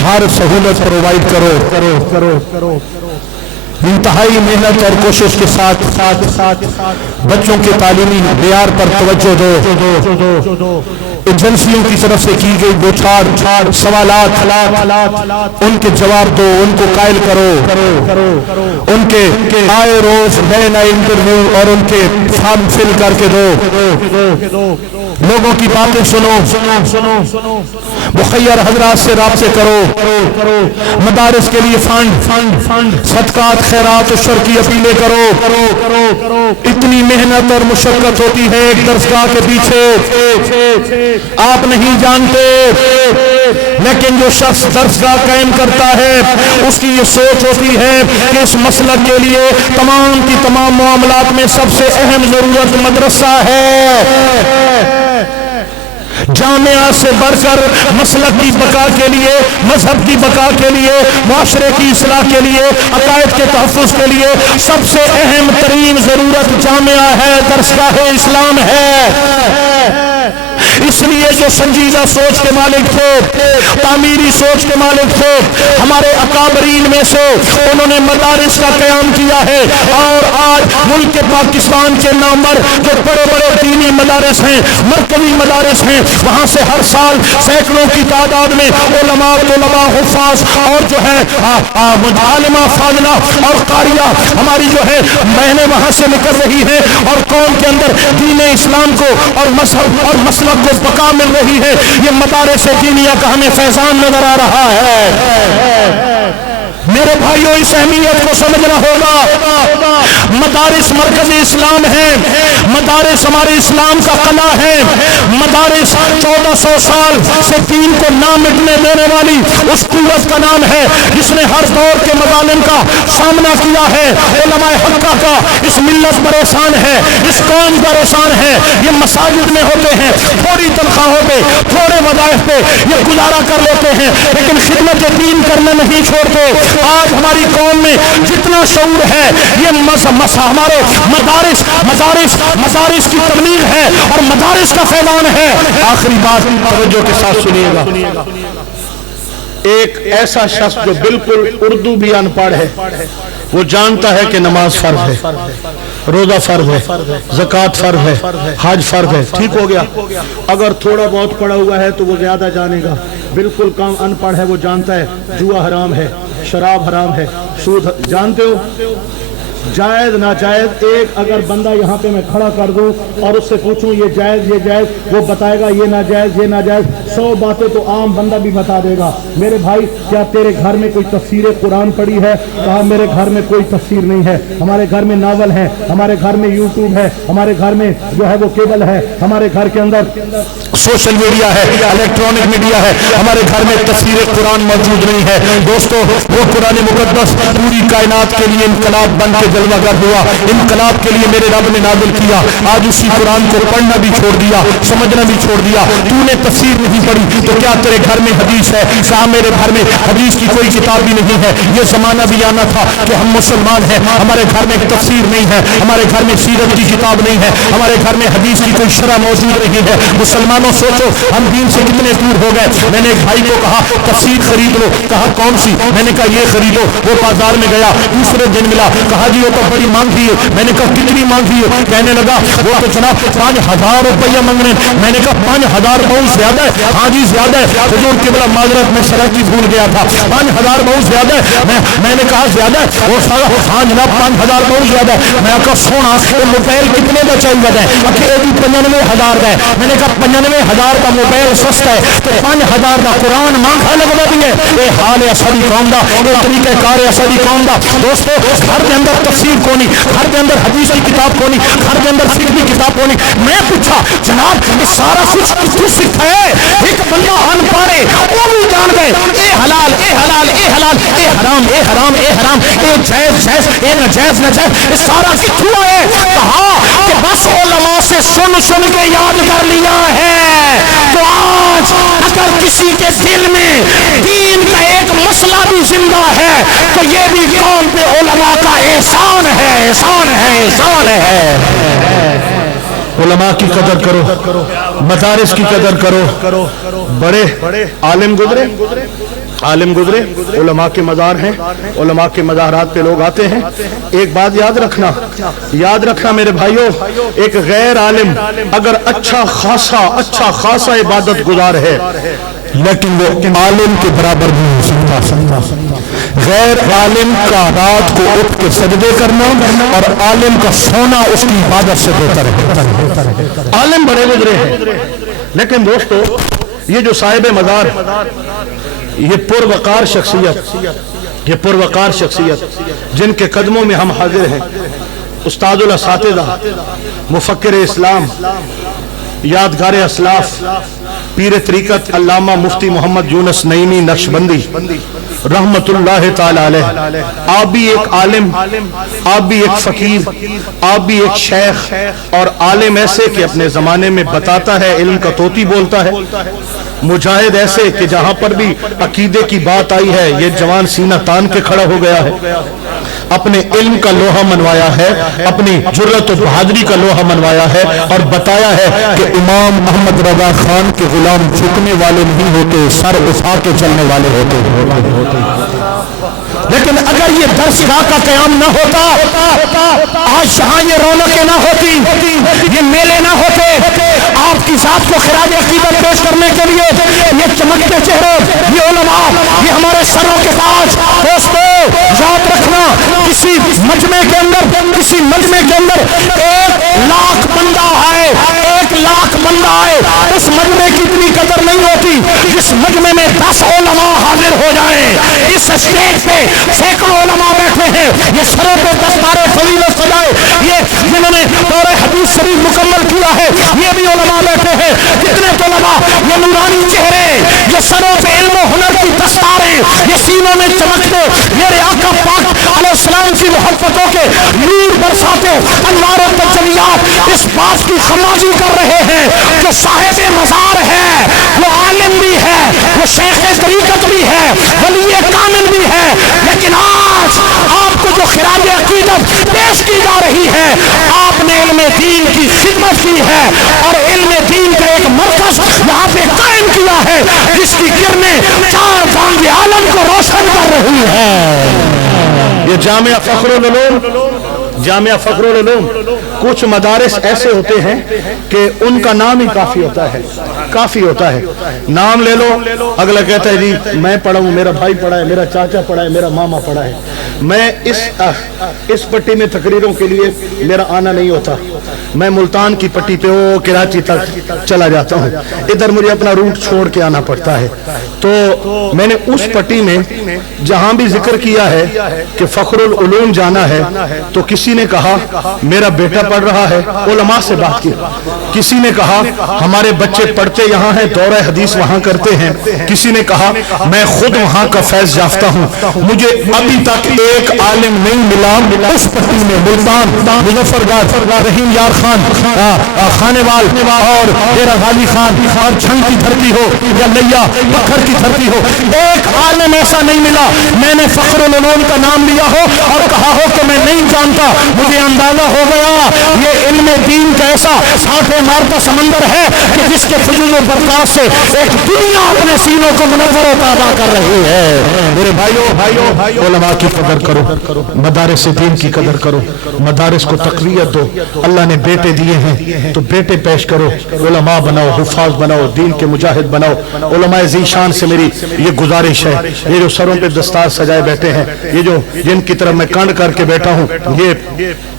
ہر سہولت پرووائڈ کرو. انتہائی محنت اور کوشش کے ساتھ بچوں کے تعلیمی معیار پر توجہ دو. ایجنسیوں کی طرف سے کی گئی دو چار سوالات ان کے جواب دو، ان کو قائل کرو، ان کے آئے روز نئے نئے انٹرویو اور ان کے فارم فل کر کے دو. لوگوں کی باتیں سنو، مخیر حضرات سے رابطے کرو، مدارس کے لیے فنڈ صدقات خیرات عشر کی اپیلیں کرو. اتنی محنت اور مشقت ہوتی ہے ایک درسگاہ کے پیچھے، آپ نہیں جانتے، لیکن جو شخص درسگاہ قائم کرتا ہے اس کی یہ سوچ ہوتی ہے کہ اس مسلک کے لیے تمام کی تمام معاملات میں سب سے اہم ضرورت مدرسہ ہے. جامعہ سے بڑھ کر مسلک کی بقا کے لیے، مذہب کی بقا کے لیے، معاشرے کی اصلاح کے لیے، عقائد کے تحفظ کے لیے سب سے اہم ترین ضرورت جامعہ ہے، درسگاہ اسلام ہے۔ اس لیے جو سنجیدہ سوچ کے مالک تھے، تعمیری سوچ کے مالک تھے، ہمارے اکابرین میں سے انہوں نے مدارس کا قیام کیا ہے، اور آج ملک کے پاکستان کے نامور جو بڑے بڑے دینی مدارس ہیں، مرکزی مدارس ہیں، وہاں سے ہر سال سینکڑوں کی تعداد میں علماء، طلباء، حفاظ اور جو ہے عالمہ فاضلہ اور قاریہ ہماری جو ہے بہنیں وہاں سے نکل رہی ہیں، اور قوم کے اندر دین اسلام کو اور مذہب اور مسلک کو بقا مل رہی ہے۔ یہ مدارس دینیہ کا ہمیں فیضان نظر آ رہا ہے۔ میرے بھائیوں، اس اہمیت کو سمجھنا ہوگا۔ مدارس مرکز اسلام ہیں، مدارس ہمارے اسلام کا قلعہ ہے، مدارس 1400 سال سے دین کو نہ مٹنے دینے والی اس قوت کا نام ہے جس نے ہر دور کے مظالم کا سامنا کیا ہے۔ علماء حقہ کا اس ملت پریشان ہے، اس قوم پریشان ہے۔ یہ مساجد میں ہوتے ہیں، تھوڑی تنخواہوں پہ، تھوڑے وظائف پہ یہ گزارا کر لیتے ہیں، لیکن خدمت دین کرنا نہیں چھوڑتے۔ آج ہماری قوم میں جتنا شعور ہے یہ ہمارے مدارس کی تبلیغ ہے اور مدارس کا فیضان ہے۔ آخری بات توجہ کے ساتھ سنیے گا۔ ایک ایسا شخص جو بالکل اردو بھی ان پڑھ ہے، وہ جانتا ہے کہ نماز فرض ہے، روزہ فرض ہے، زکوٰۃ فرض ہے، حج فرض ہے، ٹھیک ہو گیا۔ اگر تھوڑا بہت پڑھا ہوا ہے تو وہ زیادہ جانے گا، بالکل کم ان پڑھ ہے وہ جانتا ہے جوا حرام ہے، شراب حرام ہے، سود جانتے ہو، جائز ناجائز۔ ایک اگر بندہ یہاں پہ میں کھڑا کر دوں اور اس سے پوچھوں یہ جائز یہ جائز، وہ بتائے گا یہ ناجائز یہ ناجائز، 100 باتیں تو عام بندہ بھی بتا دے گا۔ میرے بھائی، کیا تیرے گھر میں کوئی تفسیر قرآن پڑھی ہے؟ کہا میرے گھر میں کوئی تفسیر نہیں ہے، ہمارے گھر میں ناول ہے، ہمارے گھر میں یوٹیوب ہے، ہمارے گھر میں جو ہے وہ کیبل ہے، ہمارے گھر کے اندر سوشل میڈیا ہے، الیکٹرانک میڈیا ہے، ہمارے گھر میں تفسیر قرآن موجود نہیں ہے۔ دوستو، وہ قرآن مقدس پوری کائنات کے لیے انقلاب بن کے جلوہ گر ہوا، انقلاب کے لیے میرے رب نے نازل کیا۔ آج اسی قرآن کو پڑھنا بھی چھوڑ دیا، سمجھنا بھی چھوڑ دیا۔ تو نے تفسیر نہیں پڑھی تو کیا تیرے گھر میں حدیث ہے؟ کہا میرے گھر میں حدیث کی کوئی کتاب بھی نہیں ہے۔ یہ زمانہ بھی آنا تھا کہ ہم مسلمان ہیں، ہمارے گھر میں تفسیر نہیں ہے، ہمارے گھر میں سیرت کی کتاب نہیں ہے، ہمارے گھر میں حدیث کی کوئی شرح موجود نہیں ہے۔ مسلمانوں سوچو ہم دین سے کتنے دور ہو گئے۔ میں نے ایک بھائی کو کہا تفسیر خرید لو، کہا کون سی؟ میں نے کہا یہ خریدو۔ وہ بازار میں گیا، دوسرے دن ملا، کہا جی وہ تو بڑی مانگی ہے۔ میں نے کہا کتنی مانگی ہے؟ کہنے لگا وہ تو جناب 5000 روپیہ مانگ رہے ہیں۔ میں نے کہا 5000 بہت زیادہ ہے۔ ہاں جی زیادہ ہے حضور قبلہ، معذرت میں شرح کی بھول گیا تھا، 5000 بہت زیادہ ہے۔ میں نے کہا زیادہ ہے؟ وہ سارا ہاں جناب 5000 بہت زیادہ ہے۔ میں کہا سونا موبائل کتنے کا چاہیے ہے؟ کہ 95,000 کا ہے۔ میں نے کہا 95,000 کا موبائل سستا ہے تو 5000 کا قرآن مانگا لگوا دی ہے۔ یہ حال ہے اسدی قوم دا، یہ طریقہ کار ہے اسدی قوم دا۔ دوستو، گھر کے اندر تفسیر کونی، گھر کے اندر حدیث کی کتاب کونی، گھر کے اندر فقہ کی کتاب کونی۔ میں پوچھا جناب یہ سارا کچھ کس سکھا ہے؟ ایک بندہ ان پڑھے وہ بھی جان گئے اے حلال اے حلال اے حلال اے حرام اے حرام اے حرام اے جائز جائز اے ناجائز ناجائز، یہ سارا کتھوں ہے؟ کہا کہ بس علماء سے سن کے یاد کر لیا ہے۔ تو آج اگر کسی کے دل میں دین کا ایک مسئلہ بھی زندہ ہے تو یہ بھی قوم پہ علماء کا احسان ہے، احسان ہے، احسان ہے۔ علماء کی قدر کرو، مدارس کی قدر کرو۔ بڑے عالم گزرے، علماء کے مزار ہیں، علماء کے مزارات پہ لوگ آتے ہیں۔ ایک بات یاد رکھنا میرے بھائیوں، ایک غیر عالم اگر اچھا خاصا عبادت گزار ہے لیکن وہ عالم کے برابر نہیں ہو سکتا۔ غیر عالم کا رات کو اٹھ کے سجدے کرنا اور عالم کا سونا اس کی عبادت سے بہتر ہے۔ عالم بڑے گزرے ہیں لیکن دوستو یہ جو صاحب مزار، یہ پروقار شخصیت جن کے قدموں میں ہم حاضر ہیں، استاد الاساتذہ، مفکر اسلام، یادگار اسلاف پیر طریقت علامہ مفتی محمد یونس نعیمی نقشبندی رحمت اللہ تعالی علیہ، آپ بھی ایک عالم، آپ بھی ایک فقیر، آپ بھی ایک شیخ اور عالم ایسے کہ اپنے زمانے میں بتاتا ہے، علم کا طوطی بولتا ہے، مجاہد ایسے کہ جہاں پر بھی عقیدے کی بات آئی ہے یہ جوان سینہ تان کے کھڑا ہو گیا ہے، اپنے علم کا لوہا منوایا ہے، اپنی جرأت و بہادری کا لوہا منوایا ہے اور بتایا ہے کہ امام محمد رضا خان کے غلام جھکنے والے نہیں ہوتے، سر اٹھا کے چلنے والے ہوتے۔ لیکن اگر یہ درسگاہ کا قیام نہ ہوتا، آج یہاں یہ رونقیں نہ ہوتی، یہ میلے نہ ہوتے، آپ کی ذات کو خراج عقیدت پیش کرنے کے لیے یہ چمکتے چہرے، یہ علماء، یہ ہمارے سروں کے تاج۔ دوستو یاد رکھنا، کسی مجمع کے اندر 1,00,000 بندہ آئے، 1,00,000 بندہ آئے، اس مجمع کی اتنی قدر نہیں ہوتی جس مجمع میں 10 علماء حاضر ہو جائیں۔ اس اسٹیج پہ سینکڑوں علماء بیٹھے ہیں، یہ سروں پہ دستارے فضیلت سجائے، یہ جنہوں نے دور حدیث شریف مکمل کیا ہے یہ بھی علماء بیٹھے ہیں۔ کتنے علماء، یہ نورانی چہرے، یہ سروں پہ علم و ہنر کی دستاریں، یہ سینوں میں چمکتے میرے آقا پاک علیہ السلام کی محبتوں کے نور برساتے انوار و تجلیات اس بات کی خمازی کر رہے ہیں کہ صاحب مزار ہے، وہ عالم بھی ہے، وہ شیخ طریقت بھی ہے، ولی کامل بھی ہے، لیکن آج آپ کو جو خراج عقیدت پیش کی جا رہی ہے، آپ نے علم دین کی خدمت کی ہے اور علم دین کا ایک مرکز یہاں پہ قائم کیا ہے جس کی کرنیں 4 جہان عالم کو روشن کر رہی ہے۔ یہ جامعہ فخر العلوم، جامعہ فخر العلوم، کچھ مدارس ایسے ہوتے ہیں کہ ان کا نام ہی کافی ہوتا ہے، نام لے لو، اگلا کہتا ہے جی میں پڑھا ہوں، میرا بھائی پڑھا ہے، میرا چاچا پڑھا ہے، میرا ماما پڑھا ہے۔ میں اس پٹی میں تقریروں کے لیے میرا آنا نہیں ہوتا، میں ملتان کی پٹی پہ کراچی تک چلا جاتا ہوں، ادھر مجھے اپنا روٹ چھوڑ کے آنا پڑتا ہے۔ تو میں نے اس پٹی میں جہاں بھی ذکر کیا ہے کہ فخر العلوم جانا ہے تو کسی نے کہا میرا بیٹا پڑھ رہا ہے، علماء سے بات کی، کسی نے کہا ہمارے بچے پڑھتے یہاں ہیں، دورہ حدیث وہاں کرتے ہیں، کسی نے کہا میں خود وہاں کا فیض یافتہ ہوں۔ مجھے ابھی تک ایک عالم نہیں ملا اس پٹی میں، ملتان، مظفر گڑھ، رحیم یار خان، خانے وال اور ڈیرہ غازی خان اور چھنگ کی دھرتی ہو یا لیا پکھر کی دھرتی ہو، ایک عالم ایسا نہیں ملا میں نے فخر العلوم کا نام لیا ہو اور کہا ہو کہ میں نہیں جانتا۔ مجھے اندازہ ہو گیا یہ علم دین کا ایسا سانٹے مارتا سمندر ہے کہ جس کے فضول و برکات سے ایک دنیا اپنے سینوں کو منور و تازہ کر رہی ہے۔ میرے بھائیو، علماء کی قدر کرو، مدارس دین کی قدر کرو، مدارس کو تقویت دو۔ اللہ نے بیٹے دیے ہیں تو بیٹے پیش کرو، علماء بناؤ، حفاظ بناؤ، دین کے مجاہد بناؤ۔ علماء ذیشان سے میری یہ گزارش ہے، یہ جو سروں پہ دستار سجائے بیٹھے ہیں، یہ جو جن کی طرف میں کانڈ کر کے بیٹھا ہوں، یہ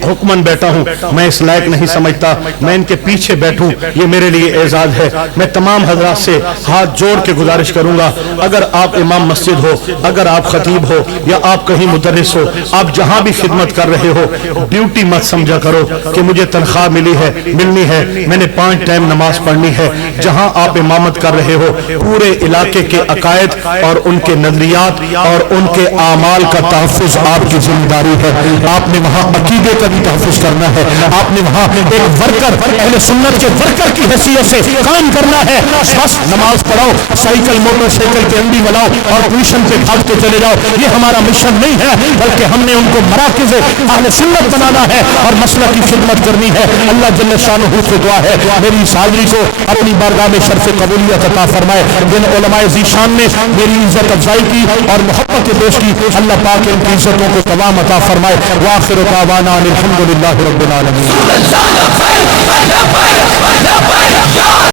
حکمن بیٹھا ہوں، میں اس لائق نہیں سمجھتا میں ان کے پیچھے بیٹھوں، یہ میرے لیے اعزاز ہے۔ میں تمام حضرات سے ہاتھ جوڑ کے گزارش کروں گا، اگر آپ امام مسجد ہو، اگر آپ خطیب ہو یا آپ کہیں مدرس ہو، آپ جہاں بھی خدمت کر رہے ہو، ڈیوٹی مت سمجھا کرو کہ مجھے تنخواہ ملنی ہے، میں نے 5 ٹائم نماز پڑھنی ہے۔ جہاں آپ امامت کر رہے ہو، پورے علاقے کے عقائد اور ان کے نظریات اور ان کے اعمال کا تحفظ آپ کی ذمہ داری ہے۔ آپ نے وہاں عقیدے کا بھی تحفظ کرنا ہے، آپ نے وہاں ایک ورکر، اہل سنت کے ورکر کی حیثیت سے کام کرنا ہے۔ بس نماز پڑھاؤ، سائیکل موٹر سائیکل کے انڈی بناؤ اور ٹیوشن پہ بھاگ کے چلے جاؤ، یہ ہمارا مشن نہیں ہے، بلکہ ہم نے ان کو مراکز اہل سنت بنانا ہے اور مسلک کی خدمت کرنی ہے۔ اللہ جل شانہ سے دعا ہے میری اس حاضری کو اپنی بارگاہ میں شرف قبولیت عطا فرمائے۔ جن علماء ذیشان نے میری عزت افزائی کی اور محبت پیش کی، اللہ پاک ان کی عزتوں کو تمام عطا فرمائے۔ وآخر دعوانا الحمدللہ رب العالمین۔